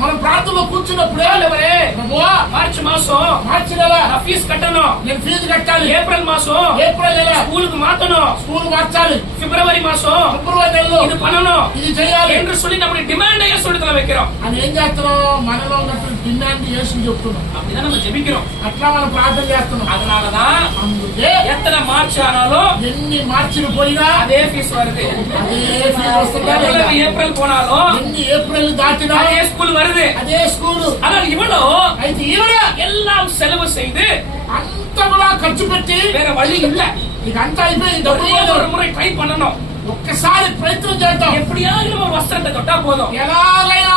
మనం ప్రార్థనలో కూర్చున్నప్పుడే, ஆண்டவரே ప్రభువా மார்ச் மாசம் మార్చి నెల நான் ஃபீஸ் கட்டணும், నేను ఫీజు కట్టాలి, ஏப்ரல் மாசம் ఏప్రిల్ నెల ஸ்கூலுக்கு மாத்தணும், స్కూల్ మార్చాలి, பிப்ரவரி மாசம் ఫిబ్రవరి నెలలో இது பண்ணணும் ఇది చేయాలి என்று சொல்லி நம்முடைய டிமாண்டை இயேசுவிடத்துல வைக்கிறோம். అని ఏం చేస్తున్నాం? మనలో ఉన్నటువంటి డిమాండ్ యేసుని చెప్తున్నాం. அப்படிதான் நம்ம ஜெபிக்கிறோம். అట్లా మనం ప్రార్థన చేస్తున్నాం. அதனாலதான் అందుకే எத்தனை மார்ச் ஆனாலும் ఎన్ని మార్చిలు పోయినా அதே ஃபீஸ் வருது, అదే ఫీజు వస్తుందా లేదా? எவ்வளவு ஏப்ரல் போனாலும் ఎన్ని ఏప్రిల్ దాటినా அதே ஸ்கூல் வருது. అదే స్కూలు. ஆனால் இவளோ అయితే ఈవిడ எல்லாம் செலவு செய்து అంతా కూడా ఖర్చు పెట్టి வேற வழி இல்ல, ఇక అంతా అయిపోయి డబ్బు ஒரே లేదు. ஒரு முறை ட்ரை பண்ணணும், ఒక్కసారి ప్రయత్నం చేద్దాం, எப்படியாவது நம்ம ஒரு வஸ்திரத்தை தொட்டா போதும். ఎలాగైనా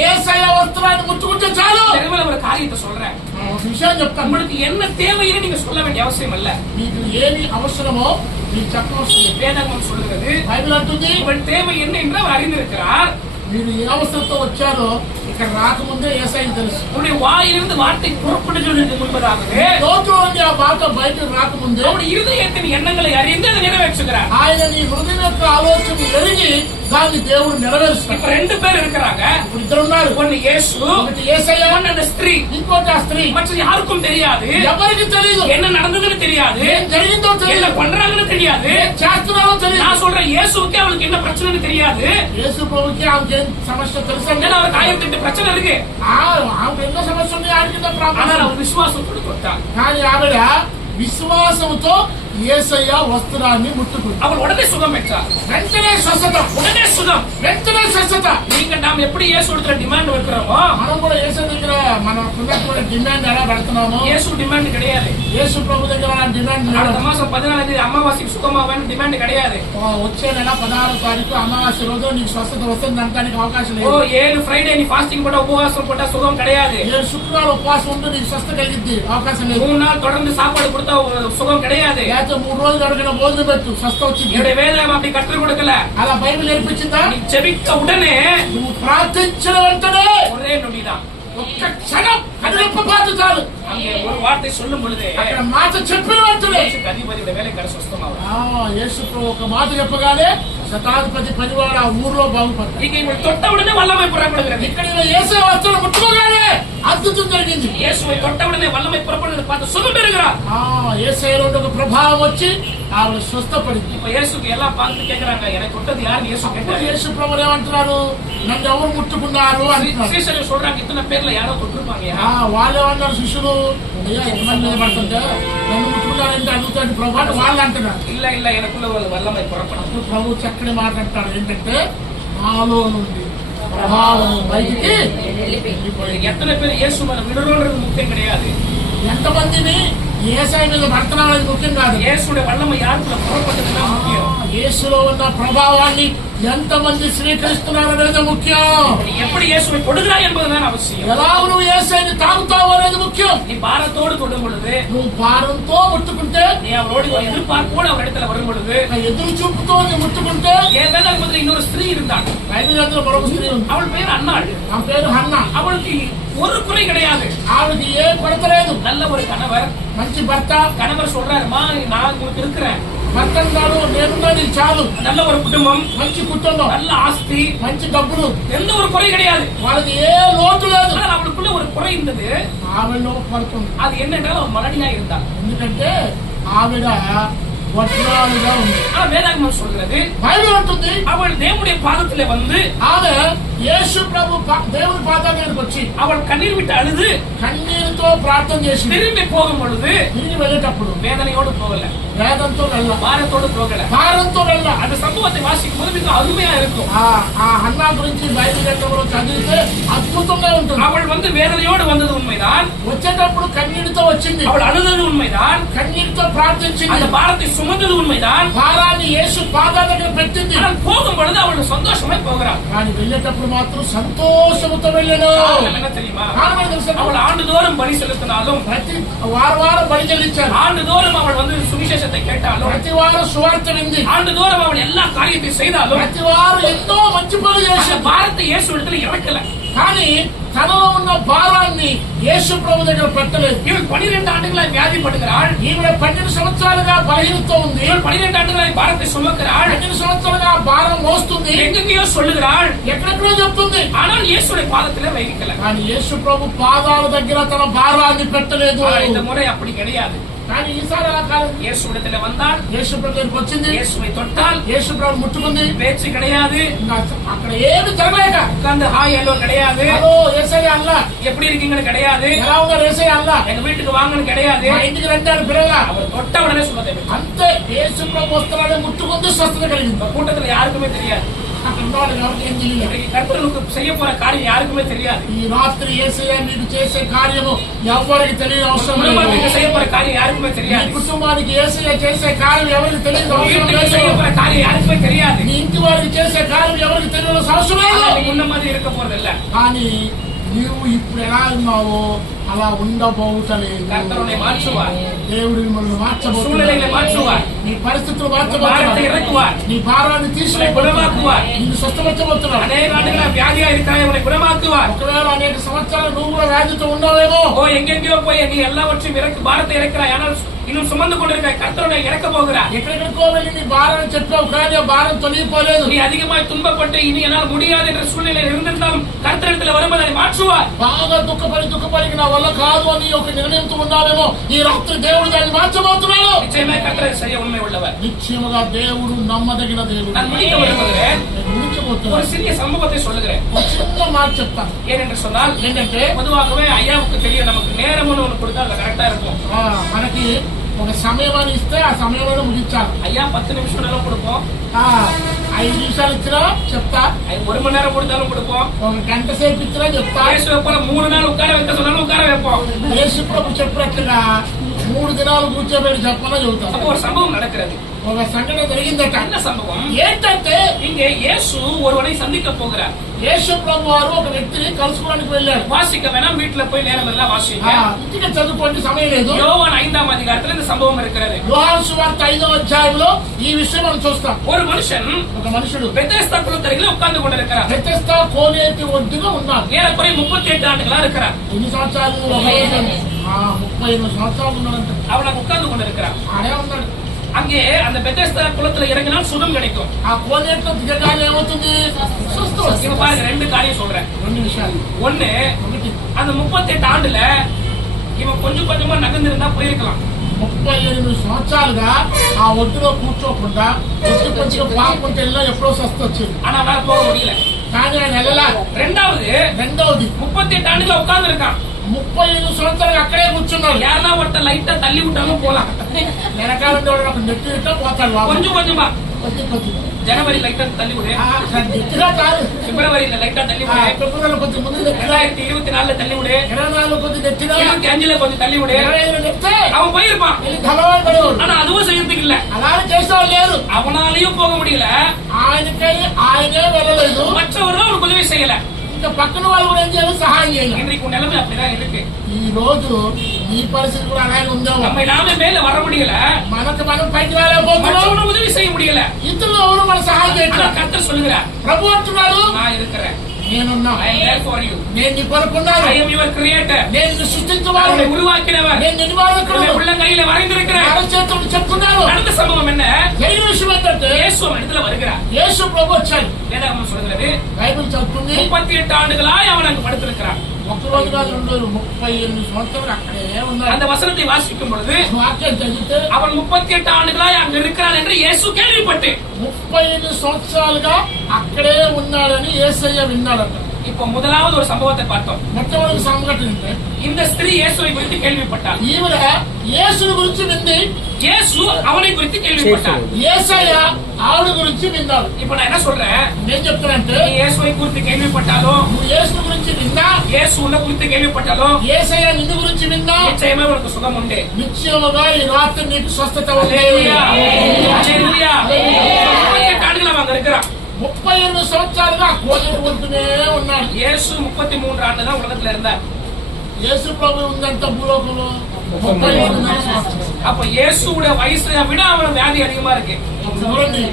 యేసయ్య వస్త్రాన్ని ముట్టుకుంటే చాలు. தெருவில் ஒரு காரியத்தை சொல்றேன், ఒక విషయం చెప్తాను, உங்களுக்கு என்ன தேவைன்னு நீங்க சொல்ல வேண்டிய அவசியம் இல்ல. మీకు ఏమి అవసరమో మీకు చెప్పవలసింది. வேதாகமம் சொல்லுகிறது, బైబిల్ అంటుంది, உங்கள் தேவை என்ன என்று அவர் அறிந்திருக்கிறார். మీరు ఏ అవసరంతో వచ్చారో ఇక్కడ రాకముందే యేసయ్యకు తెలుసు. உங்களுடைய வாயிலிருந்து வார்த்தை புறப்படுவதற்கு முன்பதாகவே నోట్లో నుండి ఆ మాట బయటకు రాకముందే அவருடைய இருதயத்தின் எண்ணங்களை அறிந்து அதை நிறைவேற்றுகிறார். ఆయన నీ హృదయం యొక్క ఆలోచన ఎరిగి దాన్ని దేవుడు నెరవేరుస్తాడు. இப்ப 2 பேர் இருக்கிறாங்க, ఇప్పుడు ఇద్దరు ఉన్నారు, ஒன்னு இயேசு, ఒకటి యేసయ్య, ஒன்னு அந்த ஸ்திரீ. ఇంకోటి ఆ స్త్రీ. மற்ற யாருக்கும் தெரியாது, ఎవరికి తెలియదు, என்ன நடந்ததுன்னு தெரியாது, ఏం జరిగిందో என்ன తెలియదు, பண்றாங்கன்னு தெரியாது. ఏం చేస్తున్నారో తెలియదు. நான் சொல்றேன், இயேசுவுக்கு அவளுக்கு என்ன பிரச்சனைன்னு தெரியாது. యేసు ప్రభుకి ఆమెకి ఏం సమస్య తెలుసండి? ஏன்னா அவருக்கு 1008 பிரச்சனை இருக்கு. ఆమెకు ఎన్నో సమస్య ఉంది, ఆడికి ஆனால் ప్రాబ్లం. அவர் విశ్వాసத்தோடு தொட்டார். కానీ ఆవిడ విశ్వాసంతో యేసయ్య వస్త్రాన్ని ముట్టుకుంది. அவள் உடனே சுகம் பெற்றார். వెంటనే స్వస్థత, உடனே சுகம். వెంటనే స్వస్థత. நீங்க நாம் எப்படி இயேசுவிடத்துல டிமாண்ட் வைக்கிறோமோ మనం కూడా యేసు దగ్గర మనకున్నటువంటి డిమాండ్ ఎలా పెడుతున్నామో இயேசு டிமாண்ட் கிடையாது. యేసు ప్రభు దగ్గర డిమాండ్ లేదు. அடுத்த மாசம் 14 அமாவாசைக்கு சுகமாவேன்னு டிமாண்ட் கிடையாது. వచ్చే నెల 16వ తారీఖు అమావాస్య రోజు నీకు స్వస్థత వస్తుంది అనడానికి అవకాశం ஓ లేదు. 7 ஃப்ரைடே நீ ஃபாஸ்டிங் போட்டா உபவாசம் போட்டா சுகம் கிடையாது. 7 శుక్రవారం ఉపవాసం ఉంటే నీకు స్వస్థత కలిగిద్ది అవకాశం లేదు. 3 நாள் தொடர்ந்து சாப்பாடு கொடுத்தா சுகம் கிடையாது. లేకపోతే 3 రోజులు అడిగిన భోజనం పెట్టు స్వస్థత వచ్చింది. என்னுடைய வேதம் அப்படி கற்றுக் கொடுக்கல. అలా బైబిల్ నేర్పించిందా? நீ ஜெபிக்க உடனே నువ్వు ప్రార్థించిన వెంటనే ஒரே நொடிதான் ఒక్క క్షణం కదిలింపబాటు చాలు. அங்கே ஒரு வார்த்தை சொல்லும் பொழுது అక్కడ మాట చెప్పిన వెంటనే அதிபதியோட வேலைக்கார சுத்தமாகும். యేసు ప్రభు ఒక మాట చెప్పగానే శతాధిపతి పనివాడు ఆ ఊర్లో బాగుపడ్డాడు. இங்க இவங்க தொட்ட உடனே வல்லமை புறப்படுகிறது. ఇక్కడ యేసు వస్త్రం ముట్టుకోగానే అద్భుతం జరిగింది. இயேசுவை தொட்ட உடனே வல்லமை புறப்படுகிறது பார்த்து சுகம் பெறுகிறார். యేసులో ఒక ప్రభావం వచ్చి ఆవిడ స్వస్థపడింది. இப்ப இயேசுக்கு எல்லாம் பார்த்து கேக்குறாங்க, எனக்கு தொட்டது யாருன்னு ఇయేసు கேட்டாரு. యేసు ప్రభు ఏమంటున్నారు? నన్ను ఎవరు ముట్టుకున్నారు అంటున్నారు. శిష్యులు சொல்றாங்க, ఇతని పేర్ల యారో తొట్టురుపాங்க. వాళ్ళు ఏమన్నారు శిష్యులు? అయ్యా ఎంతమంది మీద పడుతుంటే నన్ను ముట్టుకున్నారంటే అడుగుతాడు ప్రభు అని వాళ్ళు అంటున్నారు. இல்ல இல்ல எனக்குள்ள ஒரு வல்லமை புறப்படும். ప్రభు చక్కని మాట అంటాడు ఏంటంటే నాలో నుండి ప్రభావం బయటికి వెళ్ళిపోయింది. எத்தனை பேர் இயேசு மேல விடுறோன்றது முக்கியம் கிடையாது. ఎంతమందిని యేసయ్య మీద పడుతున్నారని ముఖ్యం కాదు. இயேசுடைய வல்லமை யாருக்குள்ள புறப்பட்டதுன்னா முக்கியம். యేసులో ఉన్న ప్రభావాన్ని ఎంతమంది స్వీకరిస్తున్నారనేది ముఖ్యం. எப்படி இயேசுவை தொடுகிறாய் என்பதுதான் அவசியம். ఎలా నువ్వు యేసయ్యని తాగుతావు అనేది ముఖ్యం. நீ பாரத்தோடு தொடும் பொழுது, నువ్వు భారంతో ముట్టుకుంటే, நீ அவரோடு எதிர்பார்ப்போடு அவர் இடத்துல வரும் பொழுது, ఎదురు చూపుతో నువ్వు ముట్టుకుంటే. என் வேதாகமத்தில் இன்னொரு ஸ்திரீ இருந்தாள். బైబిల్ గ్రంథంలో మరొక స్త్రీ ఉంది. அவள் பேர் அன்னாள். ఆ పేరు హన్నా. அவளுக்கு ஒரு குறை கிடையாது. ఆవిడకి ఏ కొరత లేదు. நல்ல ஒரு கணவர். మంచి భర్త. கணவர் சொல்றாருமா, நான் உங்களுக்கு இருக்கிறேன். భర్త అన్నాడు నేనున్నా నీకు చాలు. நல்ல ஒரு குடும்பம், మంచి కుటుంబం, நல்ல ஆஸ்தி, మంచి డబ్బులు, எந்த ஒரு குறை கிடையாது. వాళ్ళకి ఏ లోటు లేదు. ஆனால் அவளுக்குள்ள ஒரு குறை இருந்தது. ఆవిడలో పడుతుంది. அது என்னென்றால் அவள் மலடியா இருந்தாள். ఎందుకంటే ఆవిడ వజ్రాలుగా ఉంది. ஆனா வேதாகமம் சொல்கிறது, బైబిల్ అంటుంది அவள் தேவனுடைய பாதத்திலே வந்து ఆమె యేసు ప్రభు దేవుని పాదాల దగ్గరికి వచ్చి அவள் கண்ணீர் விட்டு அழுது కన్నీరుతో ప్రార్థన చేసి திரும்பி போகும் பொழுது తిరిగి వెళ్ళేటప్పుడు வேதனையோடு போகல, వేదంతో వెళ్ళ, பாரத்தோடு போகல. భారంతో వెళ్ళ. அந்த சம்பவத்தை வாசிக்கும் போது மிக அருமையா இருக்கும். ఆ హన్నా గురించి బైబిల్ గ్రంథంలో చదివితే అద్భుతంగా ఉంటుంది. அவள் வந்து வேதனையோடு வந்தது உண்மைதான். వచ్చేటప్పుడు కన్నీటితో వచ్చింది. அவள் అழுதது உண்மைதான். కన్నీటితో ప్రార్థించింది. அந்த பாரத்தை சுமந்தது உண்மைதான். భారాన్ని యేసు పాదాల దగ్గర పెట్టింది. ஆனால் போகும் பொழுது அவள் சந்தோஷமாய் போகிறாள். కానీ వెళ్ళేటప్పుడు మాత్రం సంతోషముతో వెళ్ళాను. காரணம் என்ன தெரியுமா? కారణం తెలుసా? அவள் ఆண்டுதோறும் బలి సెలుతునాலும், ప్రతి వారం బలి చెల్లించారు. ஆண்டுதோறும் அவள் வந்து சுவிசேஷத்தை கேட்டாலும், ప్రతి వారం సువార్త వింది. ஆண்டுதோறும் அவள் எல்லா காரியத்தையும் செய்தாலும், ప్రతి వారం ఎన్నో మంచి పనులు அந்த చేసింది. பாரத்தை இயேசு இடத்துல இறக்கல. కానీ తనలో ఉన్న భారాన్ని యేసు ప్రభు దగ్గర పెట్టలేదు. இவள் 12 ஆண்டுகளாய் வியாதிப்படுகிறாள். ఈవిడ 12 సంవత్సరాలుగా బలహీనతో ఉంది. இவள் 12 ஆண்டுகளாய் பாரத்தை சுமக்கிறாள். 12 సంవత్సరాలుగా భారం మోస్తుంది. எங்கெங்கேயோ சொல்லுகிறாள், ఎక్కడెక్కడో చెప్తుంది. ஆனால் இயேசுடைய பாதத்திலே வைக்கல. కానీ యేసు ప్రభు పాదాల దగ్గర తన భారాన్ని పెట్టలేదు. இந்த முறை அப்படி கிடையாது. కానీ ఈసారి అలా కాదు. இயேசு இடத்துல வந்தால், యేసు ప్రభు దగ్గరికి వచ్చింది. இயேசுவை தொட்டால், యేసు ప్రభు ముట్టుకుంది. பேச்சு கிடையாது. ఇంకా అక్కడ ఏమి జరగలేక உட்கார்ந்து ஹாய் ஹலோ கிடையாது. హలో యేసయ్య అల్లా, எப்படி இருக்கீங்கன்னு கிடையாது. ఎలా ఉన్నారు యేసయ్య అల్లా, எங்க வீட்டுக்கு வாங்கன்னு கிடையாது. మా ఇంటికి రండి పిల్లల. அவர் தொட்ட உடனே சுமத்தை பெற்றார். అంతే. యేసు ప్రభు వస్తున్నాడే ముట్టుకుంది స్వస్థత కలిగింది. இந்த கூட்டத்துல யாருக்குமே தெரியாது. అక్కడ ఉన్న వాళ్ళకి ఎవరికి ఏం తెలియదు. இன்றைக்கு கர்த்தருக்கு செய்ய போற காரியம் யாருக்குமே தெரியாது. ఈ రాత్రి యేసయ్య మీకు చేసే కార్యము ఎవరికి తెలియని అవసరం குடும்பத்துக்கு లేదు. செய்ய போற காரியம் யாருக்குமே ఈ தெரியாது. కుటుంబానికి యేసయ్య చేసే కార్యం ఎవరికి తెలియని అవసరం வீட்டுக்கு செய்ய లేదు. போற காரியம் யாருக்குமே தெரியாது. నీ ఇంటి వారికి చేసే కార్యం ఎవరికి తెలియని అవసరం లేదు. அது முன்ன மாதிரி இருக்க போறது இல்ல. కానీ నీవు ఇప్పుడు ఎలా ఉన్నావో అలా ఉండబోతలేదు. கர்த்தருடைய மாற்றுவார். దేవుడు మిమ్మల్ని சூழ்நிலைகளை மாற்றுவார். నీ పరిస్థితులు பாரத்தை మార్చబోతున్నాడు. இறக்குவார். నీ భారాన్ని உங்களை తీసుకుని குணமாக்குவார். నిన్ను స్వస్థపరచబోతున్నాడు. அநேக ஆண்டுகளா வியாதியா இருக்காய், உங்களை குணமாக்குவார். ఒకవేళ అనేక సంవత్సరాలు నువ్వు కూడా వ్యాధితో ఉన్నావేమో. ஓ எங்கெங்கயோ போய் நீ எல்லாவற்றையும் பாரத்தை இறக்கிறாய், ஆனால் இன்னும் சுமந்து கொண்டிருக்காய். கர்த்தருடைய இறக்க போகிறார். ఎక్కడెక్కడికో వెళ్ళి నీ భారాన్ని చెప్పావు కానీ ఆ భారం తొలగిపోలేదు. நீ அதிகமாய் துன்பப்பட்டு இனி என்னால் முடியாது என்ற சூழ்நிலையில் இருந்திருந்தாலும் கர்த்தரிடத்தில் வரும்போது அதை மாற்றுவார். బాగా దుఃఖపడి నా వల్ల కాదు అని ఒక నిర్ణయంతో ఉన్నావేమో. ఈ రాత్రి దేవుడు దాన్ని మార్చబోతున్నాడు. நிச்சயமாய் கர்த்தரை செய்ய உண்மை உள்ளவர். నిశ్చయముగా దేవుడు నమ్మదగిన దేవుడు. நான் முடிக்க விரும்புகிறேன். ஒரு முடிచబోతున్నాడు. சிறிய சம்பவத்தை சொல்லுகிறேன். ఒక చిన్న మాట చెప్తాను. ஏனென்று சொன்னால், ఏంటంటే பொதுவாகவே ஐயாவுக்கு தெரியும், நமக்கு நேரம் ஒன்று கொடுத்தா அது கரெக்டா இருக்கும். మనకి ఒక సమయం అని ఇస్తే ఆ సమయంలోనే ముగించాలి. ஐயா 10 நிமிஷம் கொடுப்போம். 5 నిమిషాలు ఇచ్చినా చెప్తా, 1 மணி நேரம் கொடுத்தாலும் கொடுப்போம். 1 గంట సేపు ఇచ్చినా చెప్తా. இயேசுவை போல 3 நாள் உட்கார வைக்க சொன்னாலும் உட்கார வைப்போம். యేసు ప్రభు చెప్పినట్లుగా 3 దినాలు కూర్చోబెట్టి చెప్పమని చెబుతాం. அப்போ ஒரு சம்பவம் நடக்கிறது. ఒక సంఘటన జరిగిందట. என்ன சம்பவம்? ఏంటంటే இங்கே இயேசு ஒருவனை சந்திக்க போகிறார். యేసు ప్రభు వారు ఒక వ్యక్తిని కలుసుకోవడానికి వెళ్ళారు. வாசிக்க வேணாம், வீட்டுல போய் நேரம் இருந்தா வாசிக்க. ఇంటికి చదువుకోండి, సమయం లేదు. யோவான் 5ஆம் அதிகாரத்துல இந்த சம்பவம் இருக்கிறது. యోహాను సువార్త 5వ అధ్యాయంలో ఈ విషయం మనం చూస్తాం. ஒரு மனுஷன் ఒక మనుషుడు பெத்தேஸ்தா குளத்தருகில உட்கார்ந்து கொண்டிருக்கிறார். బెతెస్దా కోనేటి ఒడ్డున ఉన్నాడు. ஏறக்குறைய 38 ஆண்டுகளா இருக்கிறார். ఎన్ని సంవత్సరాలు? 38 సంవత్సరాలు ఉన్నాడంట. அவன் அங்க உட்கார்ந்து கொண்டிருக்கிறார். ఆడే ఉన్నాడు. அங்கே அந்த பெத்தேஸ்தா குளத்துல இறங்கினால் சுகம் கிடைக்கும். ఆ కోనేట్లో దిగగానే ఏమవుతుంది? స్వస్థత இப்ப వస్తుంది. பாருங்க, 2 காரியம் சொல்றேன். 2 విషయాలు. ஒண்ணு, ఒకటి, அந்த 38 ஆண்டுல இவன் கொஞ்சம் கொஞ்சமா நகர்ந்திருந்தா போயிருக்கலாம். 38 సంవత్సరాలుగా ఆ ఒడ్డులో కూర్చోకుండా ఒడ్డు కొంచెం పాకుంటే వెళ్ళినా ఎప్పుడో స్వస్థ వచ్చింది. ஆனா அவனால போக முடியல. కానీ ఆయన వెళ్ళలా. ரெண்டாவது, 38 ஆண்டுல உட்கார்ந்து இருக்கான். 35 సంవత్సరాలు అక్కడే కూర్చున్నాడు. யாருன்னா ஒருத்தர் லைட்டா தள்ளி விட்டாலும் போலாம். వెనకాలంటే ఒక నెట్టి ఇట్టా పోతాడు. கொஞ்சம் கொஞ்சமா కొద్ది కొద్ది ஜனவரி லைட்டா தள்ளி விடு, నెట్టిగా కాదు. பிப்ரவரியில லைட்டா தள்ளி விடு, ఫిబ్రవరిలో కొద్ది ముందు నెట్టిగా, 2024 தள்ளி விடு, 24 కొద్ది నెట్టిగా, 25 கொஞ்சம் தள்ளி விடு. 25 నెట్టే அவன் போயிருப்பான். ధనవాడు పడేవాడు. ஆனா அதுவும் செய்யறதுக்கு இல்ல. అలానే చేసేవాడు లేరు. அவனாலையும் போக முடியல, ఆయనకై ఆయనే వెళ్ళలేదు. மற்றவர்களும் அவனுக்கு உதவி செய்யல. ఇంకా పక్కన వాళ్ళు కూడా ఏం చేయాలి? సహాయం చేయాలి. இன்றைக்கு உன் நிலைமை அப்படிதான் இருக்கு. ఈ రోజు నీ పరిస్థితి కూడా అలాగే ఉందేమో. நம்ம நாமே மேல வர முடியல, మనకు మనం పైకి వెళ్ళకపోతున్నాం. மற்றவங்களும் உதவி செய்ய முடியல. ఇతరులు ఎవరు మన సహాయం ஆனா చేయట్లేదు. கர்த்தர் சொல்லுகிறார், ప్రభు అంటున్నాడు, நான் இருக்கிறேன். నేనున్నా. I am there for you. నేను నీ కొరకున్నాను. I am your creator. నేను నిన్ను సృష్టించేవాడు. உன்னை உருவாக்கினவர். నేను నిర్మాణకుడు. உன்னை உள்ள கையில வரைந்திருக்கிறேன். అరచేతులు చెప్తున్నాను. அடுத்த சம்பவம் என்ன? జరిగిన విషయం ఏంటంటే இயேசு அவன் இடத்துல வருகிறார். యేసు ప్రభు వచ్చాడు. வேதாகமம் சொல்கிறது, బైబిల్ చెప్తుంది 38 ஆண்டுகளாய் அவன் அங்கு படுத்திருக்கிறார். ఒక రోజు కాదు, 2 రోజులు, 38 సంవత్సరాలు అక్కడే ఉన్నాడు. அந்த வசனத்தை வாசிக்கும் பொழுது వాక్యం చదివితే அவன் 38 ஆண்டுகளாய் அங்கு இருக்கிறான் என்று இயேசு கேள்விப்பட்டு 35 సంవత్సరాలుగా అక్కడే ఉన్నాడని యేసయ్య విన్నాడట. இப்போ முதலாவது ஒரு சம்பவத்தை பார்த்தோம். మొట్టమొదటి సంఘటన ఏంటంటే இந்த ஸ்திரீ இயேசுவை குறித்து கேள்விப்பட்டார். ఈవిడ యేసుని గురించి వింది. இயேசு அவனை குறித்து கேள்விப்பட்டார். యేసయ్య ఆవిడ గురించి విన్నాడు. இப்போ நான் என்ன சொல்றேன்? నేను చెప్తానంటే நீ இயேசுவை குறித்து கேள்விப்பட்டாலும், నువ్వు యేసుని గురించి విన్నా, இயேசு உன்னை குறித்து கேள்விப்பட்டாலும், యేసయ్య నిన్ను గురించి విన్నా, நிச்சயமா உனக்கு சுகம் உண்டு. నిశ్చయముగా ఈ రాత్రి నీకు స్వస్థత ఉంది. ஹல்லேலூயா. ஹல்லேலூயா. 38 ஆண்டுகள் அவன் அங்க இருக்கிறான். 38 సంవత్సరాలుగా కోనేరు ఉంటూనే ఉన్నాడు. இயேசு 33 ஆண்டு தான் உலகத்துல இருந்தார். యేసు ప్రభు ఉందంత భూలోకంలో 38 సంవత్సరాలు. அப்ப இயேசுவோட வயசை விட அவன் வியாதி அதிகமா இருக்கு. చూడండి,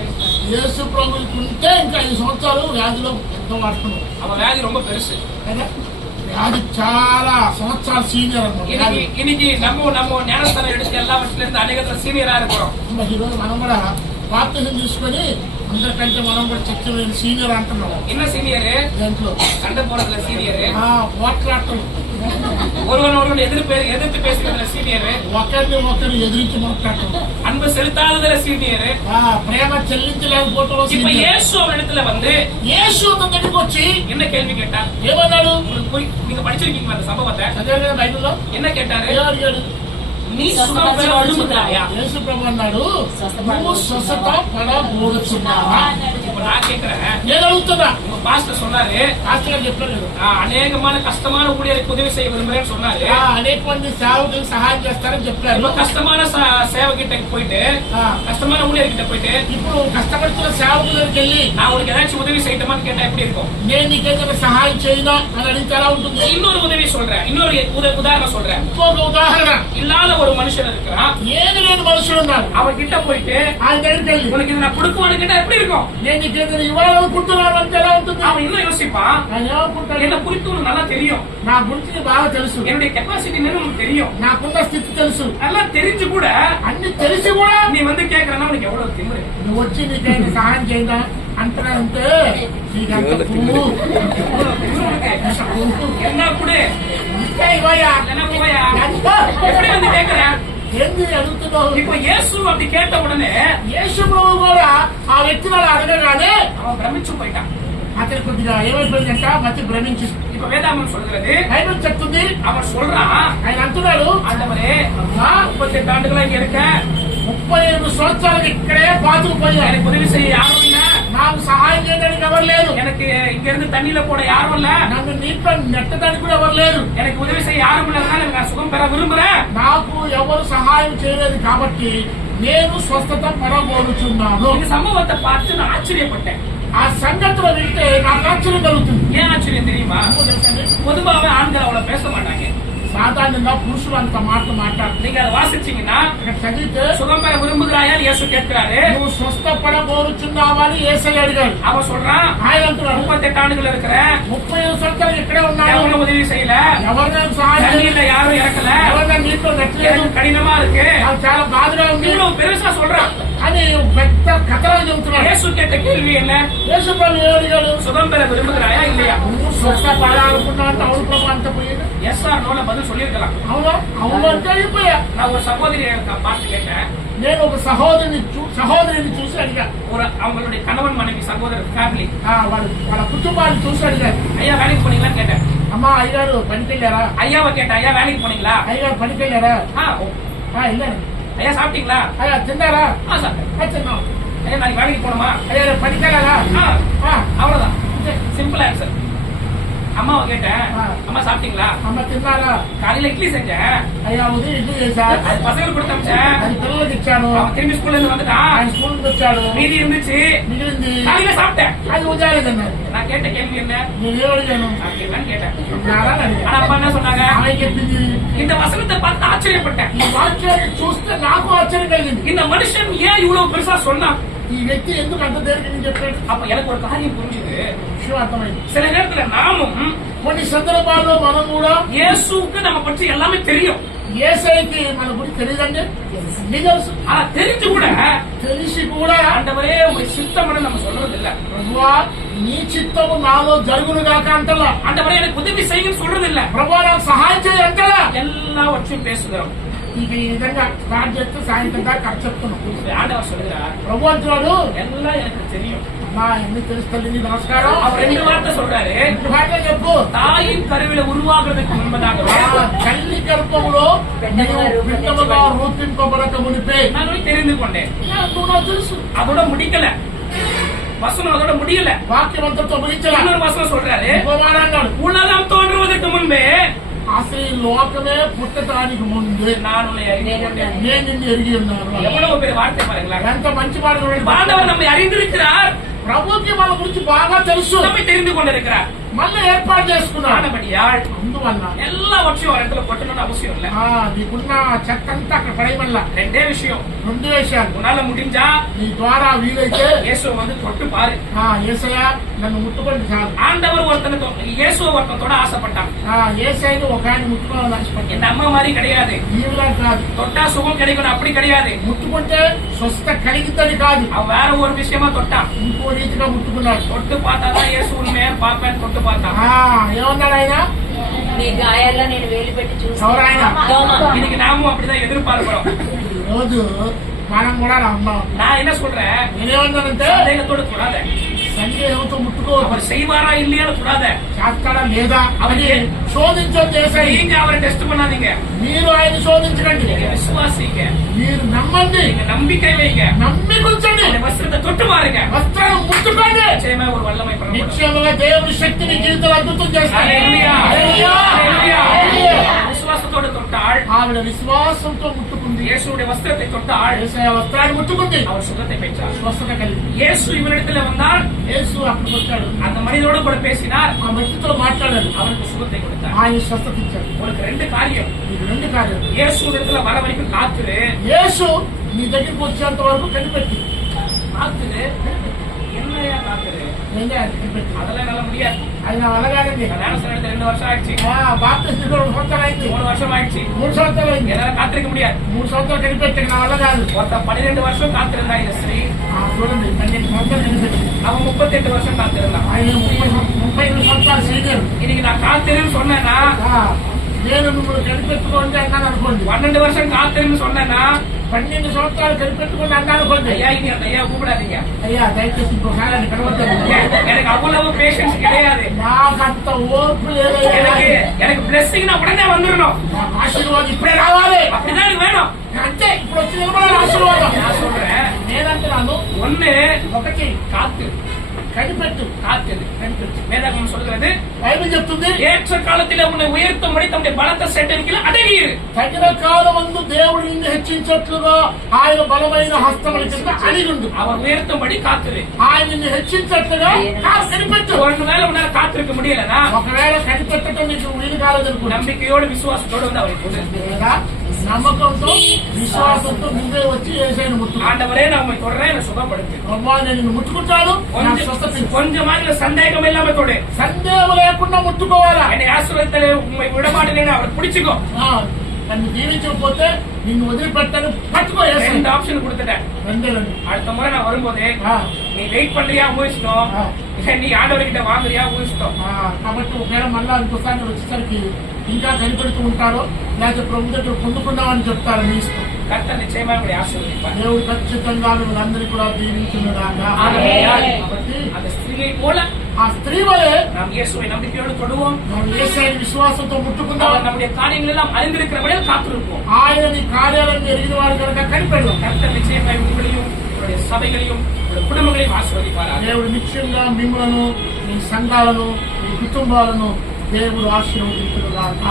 యేసు ప్రభుకి ఉంటే ఇంకా 5 సంవత్సరాలు వ్యాధిలో ఎంతో వాడుతున్నాం. அவன் வியாதி ரொம்ப பெருசு. కదా? వ్యాధి చాలా సంవత్సరాలు సీనియర్ అన్నమాట. இன்னைக்கு நம்ம ஞானஸ்தானம் எடுத்து எல்லா வருஷத்துல இருந்து அநேகத்துல సీనియரா இருக்கிறோம். ఈరోజు మనం కూడా బాప్తిజం తీసుకొని అందరికంటే మనం కూడా చర్చ సీనియర్ అంటున్నాం. என்ன சீனியர்? దేంట్లో சண்டை போறதுல சீனியர், పోట్లాటలు, ஒருவன் எதிர்த்து பேசுறதுல சீனியர், ఒకరిని ఒకరు ఎదిరించి మాట్లాడటం, அன்பு செலுத்தாததுல சீனியர். ప్రేమ చెల్లించలేకపోవడం. இப்ப இயேசு அவன் இடத்துல வந்து యేసు దగ్గరికి వచ్చి என்ன கேள்வி கேட்டார்? ఏమన్నాడు? நீங்க படிச்சிருக்கீங்க அந்த சம்பவத்தை. అదే కదా బైబిల్లో என்ன கேட்டாரு? అడిగాడు. நீ சுகம் பெற விரும்புகிறாயா? యేసు ప్రభు అన్నాడు, నువ్వు స్వస్థత పడబోతున్నావా? இப்ப நான் கேக்குறேன், నేను అడుగుతున్నా. உங்க பாஸ்டர் சொன்னாரு, పాస్టర్ గారు చెప్పారు, அநேகமான கஷ்டமான ஊழியருக்கு உதவி செய்ய விரும்புறேன்னு சொன்னாரு. అనేక మంది సేవకులకు సహాయం చేస్తారని చెప్పారు. இப்ப கஷ்டமான சேவகிட்ட போயிட்டு, கஷ்டமான ஊழியர்கிட்ட போயிட்டு, ఇప్పుడు కష్టపడుతున్న సేవకుల దగ్గరికి వెళ్ళి நான் உனக்கு ஏதாச்சும் உதவி செய்யட்டுமான்னு கேட்டா எப்படி இருக்கும்? నేను నీకేదైనా సహాయం చేయనా అని అడిగితే ఎలా ఉంటుంది? இன்னொரு உதவி சொல்றேன், இன்னொரு உதாரணம் சொல்றேன். ఇంకొక ఉదాహరణ, இல்லாத ஒரு மனுஷன் இருக்கிறான், ఏది లేని మనుషులు ఉన్నారు. அவன் கிட்ட போயிட்டு ఆయన దగ్గరికి వెళ్ళి உனக்கு இதை நான் கொடுக்குவான்னு கேட்டா எப்படி இருக்கும்? నేను నీకేదైనా ఇవ్వాలనుకుంటున్నాను అంటే ఎలా ఉంటుంది? அவன் இன்னும் யோசிப்பான், ఆయన ఏమనుకుంటాడు? என்ன குறித்து உனக்கு நல்லா தெரியும், నా గురించి నీకు బాగా తెలుసు, என்னுடைய கெப்பாசிட்டி உனக்கு தெரியும், నాకున్న స్థితి తెలుసు, நல்லா தெரிஞ்சு கூட అన్ని తెలిసి కూడా நீ வந்து கேக்குறனா உனக்கு எவ்வளவு திமிரு. నువ్వు వచ్చి నీకేమైనా సహాయం చేయందా అంటున్నానంటే నీకంత పువ్వు. என்ன கூட ఇంకా ఇవ్వయా? என்ன போயா ఎంత? எப்படி வந்து கேக்குற? ఏంది అడుగుతున్నావు? இப்ப இயேசு அப்படி கேட்ட உடனே యేసు ప్రభు కూడా ఆ వ్యక్తిని అలా అడగగానే அவன் பிரமிச்சு போயிட்டான். అతను కొద్దిగా ఏమైపోయిందంట, మధ్య భ్రమించి. இப்ப வேதாகமம் சொல்கிறது, బైబిల్ చెప్తుంది, அவன் சொல்றான், ఆయన అంటున్నాడు, ஆண்டவரே 38 ஆண்டுகளா இங்க இருக்க, 37 సంవత్సరాలకి ఇక్కడే పాతుకుపోయా, எனக்கு உதவி செய்ய யாரும் இல்ல, నాకు సహాయం చేయడానికి ఎవరు లేరు. எனக்கு இங்க இருந்து தண்ணியில போட யாரும் இல்ல. నన్ను నీటిలో నెట్టడానికి కూడా ఎవరు లేరు. எனக்கு உதவி செய்ய யாரும் இல்ல. நான் சுகம் பெற விரும்புறேன். నాకు ఎవరు సహాయం చేయలేదు కాబట్టి నేను స్వస్థత పడబోతున్నాను. இந்த சம்பவத்தை பார்த்து நான் ஆச்சரியப்பட்டேன். ఆ సంగతులు వింటే నాకు ఆశ్చర్యం కలుగుతుంది. ஏன் ஆச்சரியம் தெரியுமா? பொதுவாகவே ஆண்கள் அவ்வளவு பேச மாட்டாங்க. సాధారణంగా పురుషులు అంత మాటలు మాట్లాడతారు. நீங்க அதை வாசிச்சீங்கன்னா ఇక్కడ చదివితే சுகம் பெற விரும்புகிறாயா இயேசு கேட்கிறாரு. నువ్వు స్వస్థపడబోతున్నావని యేసయ్య అడిగాడు. அவன் சொல்றான், ఆయన అంటున్నాడు 38 ஆண்டுகள் இருக்கிறேன், 35 సంవత్సరాలు ఇక్కడే ఉన్నాను, ఎవரும் உதவி செய்யல, ఎవరినైనా సహాయం தண்ணியில யாரும் இறக்கல, ఎవరైనా నీటిలో నెట్టలేదు, எனக்கு கடினமா இருக்கு, నాకు చాలా బాధగా ఉంది இவ்வளவு பெருசா சொல்றான். అని పెద్ద కథలో చెబుతున్నాడు. இயேசு கேட்ட கேள்வி என்ன? యేసు ప్రభు అడిగాడు, சுகம் பெற விரும்புகிறாயா இல்லையா? నువ్వు స్వస్థపడాలనుకున్నా అంటే అవును ప్రభు అంత పోయింది. எஸ் ஆர் நோல பதில் சொல்லிருக்கலாம். అవునా అవును అంటే అయిపోయా. நான் ஒரு சகோதரி பார்த்து கேட்டேன். నేను ఒక సహోదరిని చూసి అడిగా. அவங்களுடைய கணவன் மனைவி சகோதரர் ஃபேமிலி వాళ్ళ కుటుంబాన్ని చూసి అడిగారు. ஐயா வேலைக்கு போனீங்களான்னு கேட்டேன். అమ్మా అయ్యారు పనికి వెళ్ళారా? ஐயாவை கேட்டேன், ஐயா வேலைக்கு போனீங்களா? అయ్యారు పనికి వెళ్ళారా? వెళ్ళారు. ஐயா சாப்பிட்டீங்களா? అయ్యా తిన్నారా? சாப்பிட்டேன். తిన్నాం. ஐயா நாளைக்கு வேலைக்கு போனோமா? అయ్యారు పనికి వెళ్ళారా? அவ்வளவுதான், சிம்பிள் ஆன்சர். அம்மாவை கேட்டேன், அம்மா சாப்பிட்டீங்களா? అమ్మ తిన్నారా? காலையில இட்லி செஞ்சேன், అయ్యా ఉదయం ఇడ్లీ చేశా, அது பசங்களுக்கு கொடுத்து அமிச்சேன், అది పిల్లలకి ఇచ్చాను, அவன் திரும்பி ஸ்கூல்ல இருந்து வந்துட்டான், ఆయన స్కూల్ నుంచి వచ్చాడు, மீதி இருந்துச்சு, మిగిలింది காலையில சாப்பிட்டேன். అది ఉదయాలే తిన్నారు. நான் கேட்ட கேள்வி என்ன? నేను అడిగాను சாப்பிட்டீங்களான்னு கேட்டேன். తిన్నారా అని అడిగాను. ஆனா அப்பா என்ன சொன்னாங்க? ఆయన చెప్పింది. இந்த வசனத்தை பார்த்து ஆச்சரியப்பட்டேன். ఈ వాక్యాన్ని చూస్తే నాకు ఆశ్చర్యం కలిగింది. இந்த மனுஷன் ஏன் இவ்வளவு பெருசா சொன்னான்? ఈ వ్యక్తి ఎందుకు అంత దేనికి చెప్పాడు? அப்ப எனக்கு ஒரு காரியம் புரிஞ்சுது. విషయం అర్థమైంది. சில நேரத்துல நாமும் కొన్ని సందర్భాల్లో మనం కూడా இயேசுவுக்கு நம்ம பற்றி எல்லாமே தெரியும், యేసయ్యకి మన గురించి తెలియదండి. నీకు తెలుసు. ஆனா தெரிஞ்சு கூட తెలిసి కూడా ஆண்டவரே உங்க சித்தம்னு நம்ம சொல்றது இல்ல. ప్రభువా నీ చిత్తము నాలో జరుగును గాక అంటలా. ஆண்டவரே எனக்கு உதவி செய்யுன்னு சொல்றது இல்ல. ప్రభువా నాకు సహాయం చేయి అంటలా. எல்லாவற்றையும் பேசுகிறோம். ఇక ఈ విధంగా స్టార్ట్ చేస్తే సాయంత్రం దాకా ఖర్చు చెప్తున్నాం. ஆண்டவர் சொல்லுகிறார், ప్రభు అంటున్నాడు எல்லாம் எனக்கு தெரியும். అమ్మా ఎందుకు తెలుస్తుంది? నమస్కారం. அவர் 2 வார்த்தை சொல்றாரு. చెప్పు. தாயின் கருவில உருவாகிறதுக்கு முன்பதாக తల్లి గర్భంలో పిండముగా రూపింపబడక మునిపే நான் தெரிந்து கொண்டேன். నువ్వు నాకు తెలుసు. அதோட முடிக்கல வசனம், அதோட முடியல. వాక్యం అంతతో ముగించలా. இன்னொரு வசனம் சொல்றாரு, అన్నాడు உலகம் தோன்றுவதற்கு முன்பே అసలు ఈ లోకమే పుట్టడానికి ముందే நான் உன்னை அறிந்து கொண்டேன். నేను నిన్ను ఎరిగి ఉన్నాను. எவ்வளவு பெரிய வார்த்தை பாருங்களேன். ఎంత మంచి మాట చూడండి. ஆண்டவர் நம்மை அறிந்திருக்கிறார், ప్రభుకి మన గురించి బాగా తెలుసు, நம்மை தெரிந்து கொண்டிருக்கிறார். మళ్ళీ ఏర్పాటు చేసుకున్నాడు. ஆனபடியால் అందువల్ల எல்லாவற்றையும் ஒரு இடத்துல கொட்டணும்னு அவசியம் இல்ல. నీకున్న చెత్త అంతా అక్కడ పడేయమల్లా. 2 விஷயம். 2 విషయాలు. உன்னால முடிஞ்சா నీ ద్వారా వీలైతే இயேசுவை வந்து தொட்டு பாரு. యేసయ్య నన్ను ముట్టుకోండి చాలు. ஆண்டவர் ஒருத்தனுக்கு இயேசுவை ஒருத்தனோட ஆசைப்பட்டான். యేసయ్యని ఒక ఆయన ముట్టుకోవాలని ఆశపడ్డాడు. இந்த அம்மா மாதிரி கிடையாது, నీవులా కాదు. தொட்டா சுகம் கிடைக்கணும் அப்படி கிடையாது. ముట్టుకుంటే స్వస్థ కలిగిద్దని కాదు, அவன் வேற ஒரு விஷயமா தொட்டான். ఇంకో రీతిగా ముట్టుకున్నాడు. தொட்டு பார்த்தாதான் இயேசு உண்மையா பார்ப்பேன். தொட்டு பார்த்தான். ఏమన్నాడు ఆయన? నీ గాయాల్లో నేను వేలు పెట్టి ఎవరాయన? చూస్తాను. இன்னைக்கு நாமும் அப்படிதான் எதிர்பார்க்கிறோம். రోజు మనం కూడా అన్నాం. நான் என்ன சொல்றேன், నేనేమన్నానంటే சந்தேகத்தோடு கூடாத, సందేహంతో ముట్టుకోవద్దు. அவர் செய்வாரா இல்லையான்னு கூடாத, చేస్తాడా లేదా அவன் అని శోధించొద్దు. యేసయ్య நீங்க அவரை டெஸ்ட் பண்ணாதீங்க, మీరు ఆయన శోధించకండి, நீங்க விசுவாசிங்க, మీరు నమ్మండి, நீங்க நம்பிக்கை வைங்க, నమ్మి కూర్చోండి, அந்த வஸ்திரத்தை தொட்டு பாருங்க, వస్త్రం ముట్టుకోండి. நிச்சயமா ஒரு வல்லமை பெற முடியும். నిశ్చయముగా దేవుని శక్తి మీ జీవితంలో అద్భుతం చేస్తాడు. హల్లెలూయా. హల్లెలూయా. హల్లెలూయా. హల్లెలూయా. விசுவாசத்தோடு தொட்டாள், ఆవిడ విశ్వాసంతో ముట్టుకుంది. இயேசுடைய వస్త్రத்தை தொட்டாள், యేసయ్య వస్త్రాన్ని ముట్టుకుంది. அவர் சுகத்தை பெற்றார். స్వస్థత కలిగింది. இயேசு இவரிடத்துல வந்தால் యేసు అక్కడికి వచ్చాడు. அந்த மனிதனோடு கூட பேசினார், ఆ వ్యక్తితో మాట్లాడాడు. அவருக்கு சுகத்தை கொடுத்தார். ఆయన స్వస్థత ఇచ్చాడు. உனக்கு 2 காரியம். ఇది 2 కార్యాలు. இயேசு இடத்துல வர வரைக்கும் காத்துரு, యేసు నీ దగ్గరికి వచ్చేంత వరకు కనిపెట్టి காத்துரு. என்னையா காத்துரு? ఏం చేయాలి? కనిపెట్టి அதெல்லாம் என்னால முடியாது. ఆయన అలాగానండి. ஞானஸ்நானம் எடுத்து 2 வருஷம் ஆயிடுச்சு, బాప్తిస్మం 2 సంవత్సరాలు అయింది, 3 வருஷம் ஆயிடுச்சு. 3 సంవత్సరాలు అయింది. என்னால காத்திருக்க முடியாது. 3 సంవత్సరాలు కనిపెట్టాడు. నా వల్ల కాదు. ஒருத்தன் 12 வருஷம் காத்திருந்தா இந்த ஸ்திரீ, చూడండి 12 సంవత్సరాలు కనిపెట్టి அவன் 38 வருஷம் காத்திருந்தான். ఆయన 32 సంవత్సరాలు సీనియర్. இன்னைக்கு நான் காத்திருன்னு சொன்னேன்னா, నేను మిమ్మల్ని కనిపెట్టుకోండి అన్నాను అనుకోండి. 12 வருஷம் காத்திருன்னு சொன்னேன்னா, 12 సంవత్సరాలు కనిపెట్టుకోండి అన్నాను అనుకోండి. ஐயா இனி அந்த ஐயா கூப்பிடாதீங்க, అయ్యా దయచేసి ఇంకోసారి అని కనబడతాను. எனக்கு அவ்வளவு பேஷன்ஸ் கிடையாது. నాకంత ఓర్పు లేదు. எனக்கு பிளెస్సింగ్ உடனே வந்துடணும், ఆశీర్వాదం ఇప్పుడే రావాలి. அப்படிதான் எனக்கு வேணும். అంతే ఇప్పుడు వచ్చి నిలబడాలి ఆశీర్వాదం. நான் சொல்றேன், నేనంటున్నాను ஒண்ணு ఒకటి காத்து, కనిపెట్టు. காத்து வேதாகமம் சொல்கிறது, బైబిల్ చెప్తుంది ஏற்ற காலத்திலே உன்னை உயர்த்தும்படி தம்முடைய பலத்த செட்டைకి అడగిరు. తగిన కాలమందు దేవుడు నిన్ను హెచ్చించట్లుగా ఆయన బలమైన హస్తముల కింద అడిగుండు. அவர் உயர்த்தும்படி காத்துரு. ఆయన నిన్ను హెచ్చించట్లుగా కనిపెట్టు. ஒருவேளை உன்னால காத்திருக்க முடியலனா, ఒకవేళ కనిపెట్టడం నీకు వీలు కాలేదనుకో, நம்பிக்கையோடு விசுவாசத்தோடு வந்து அவரை கொடு. లేదా నమ్మకంతో విశ్వాసంతో నువ్వే వచ్చి యేసయ్యను ముట్టు. ஆண்டவரே நான் உம்மை தொடறேன், என்னை சுகப்படுத்து. అమ్మా నేను నిన్ను ముట్టుకుంటాను, నాకు స్వస్థత ఇవ్వు. கொஞ்சமாதிரி சந்தேகம் இல்லாம கொடு. సందేహం లేకుండా ముట్టుకోవాలా. என்னை ஆசீர்வதித்தலே உம்மை விடமாட்டேன்னு அவர் பிடிச்சுக்கோ. నన్ను దీవించకపోతే నిన్ను వదిలిపెట్టాను, పట్టుకో. ரெண்டு ஆப்ஷன் கொடுத்துட்டேன். రెండే రెండు. அடுத்த முறை நான் வரும்போது நீ வெயிட் பண்றியா ஊழிச்சிட்டோம், நீ ஆண்டவர்கிட்ட வாங்குறியா ஊழிச்சிட்டோம். కాబట్టి ఒకవేళ మళ్ళా ఇంకోసారి నేను వచ్చేసరికి ఇంకా కనిపెడుతూ ఉంటారో లేకపోతే ప్రభు దగ్గర పొందుకున్నామని చెప్తారు, మీ ఇష్టం. கர்த்தர் நிச்சயமா உங்களை ஆசீர்வதிப்பார். దేవుడు ఖచ్చితంగా మిమ్మల్ని కూడా దీవించునుగాక. కాబట్టి அந்த ஸ்திரீயை போல ఆ స్త్రీ వలె நாம் இயேசுவை நம்பிக்கையோடு தொடுவோம். మనం యేసయ్యని విశ్వాసంతో ముట్టుకుందాం. அவர் நம்முடைய காரியங்கள் எல்லாம் அறிந்திருக்கிறபடியால் காத்திருப்போம். ఆయన నీ కార్యాలను ఎరిగిన వాడు కనుక కనిపెడదాం. கர்த்தர் நிச்சயமா உங்களையும் உங்களுடைய சபைகளையும் உங்களுடைய குடும்பங்களையும் ஆசீர்வதிப்பார். దేవుడు నిశ్చయంగా మిమ్మలను, మీ సంఘాలను, మీ కుటుంబాలను దేవుడు ఆశీర్వదించునుగాక.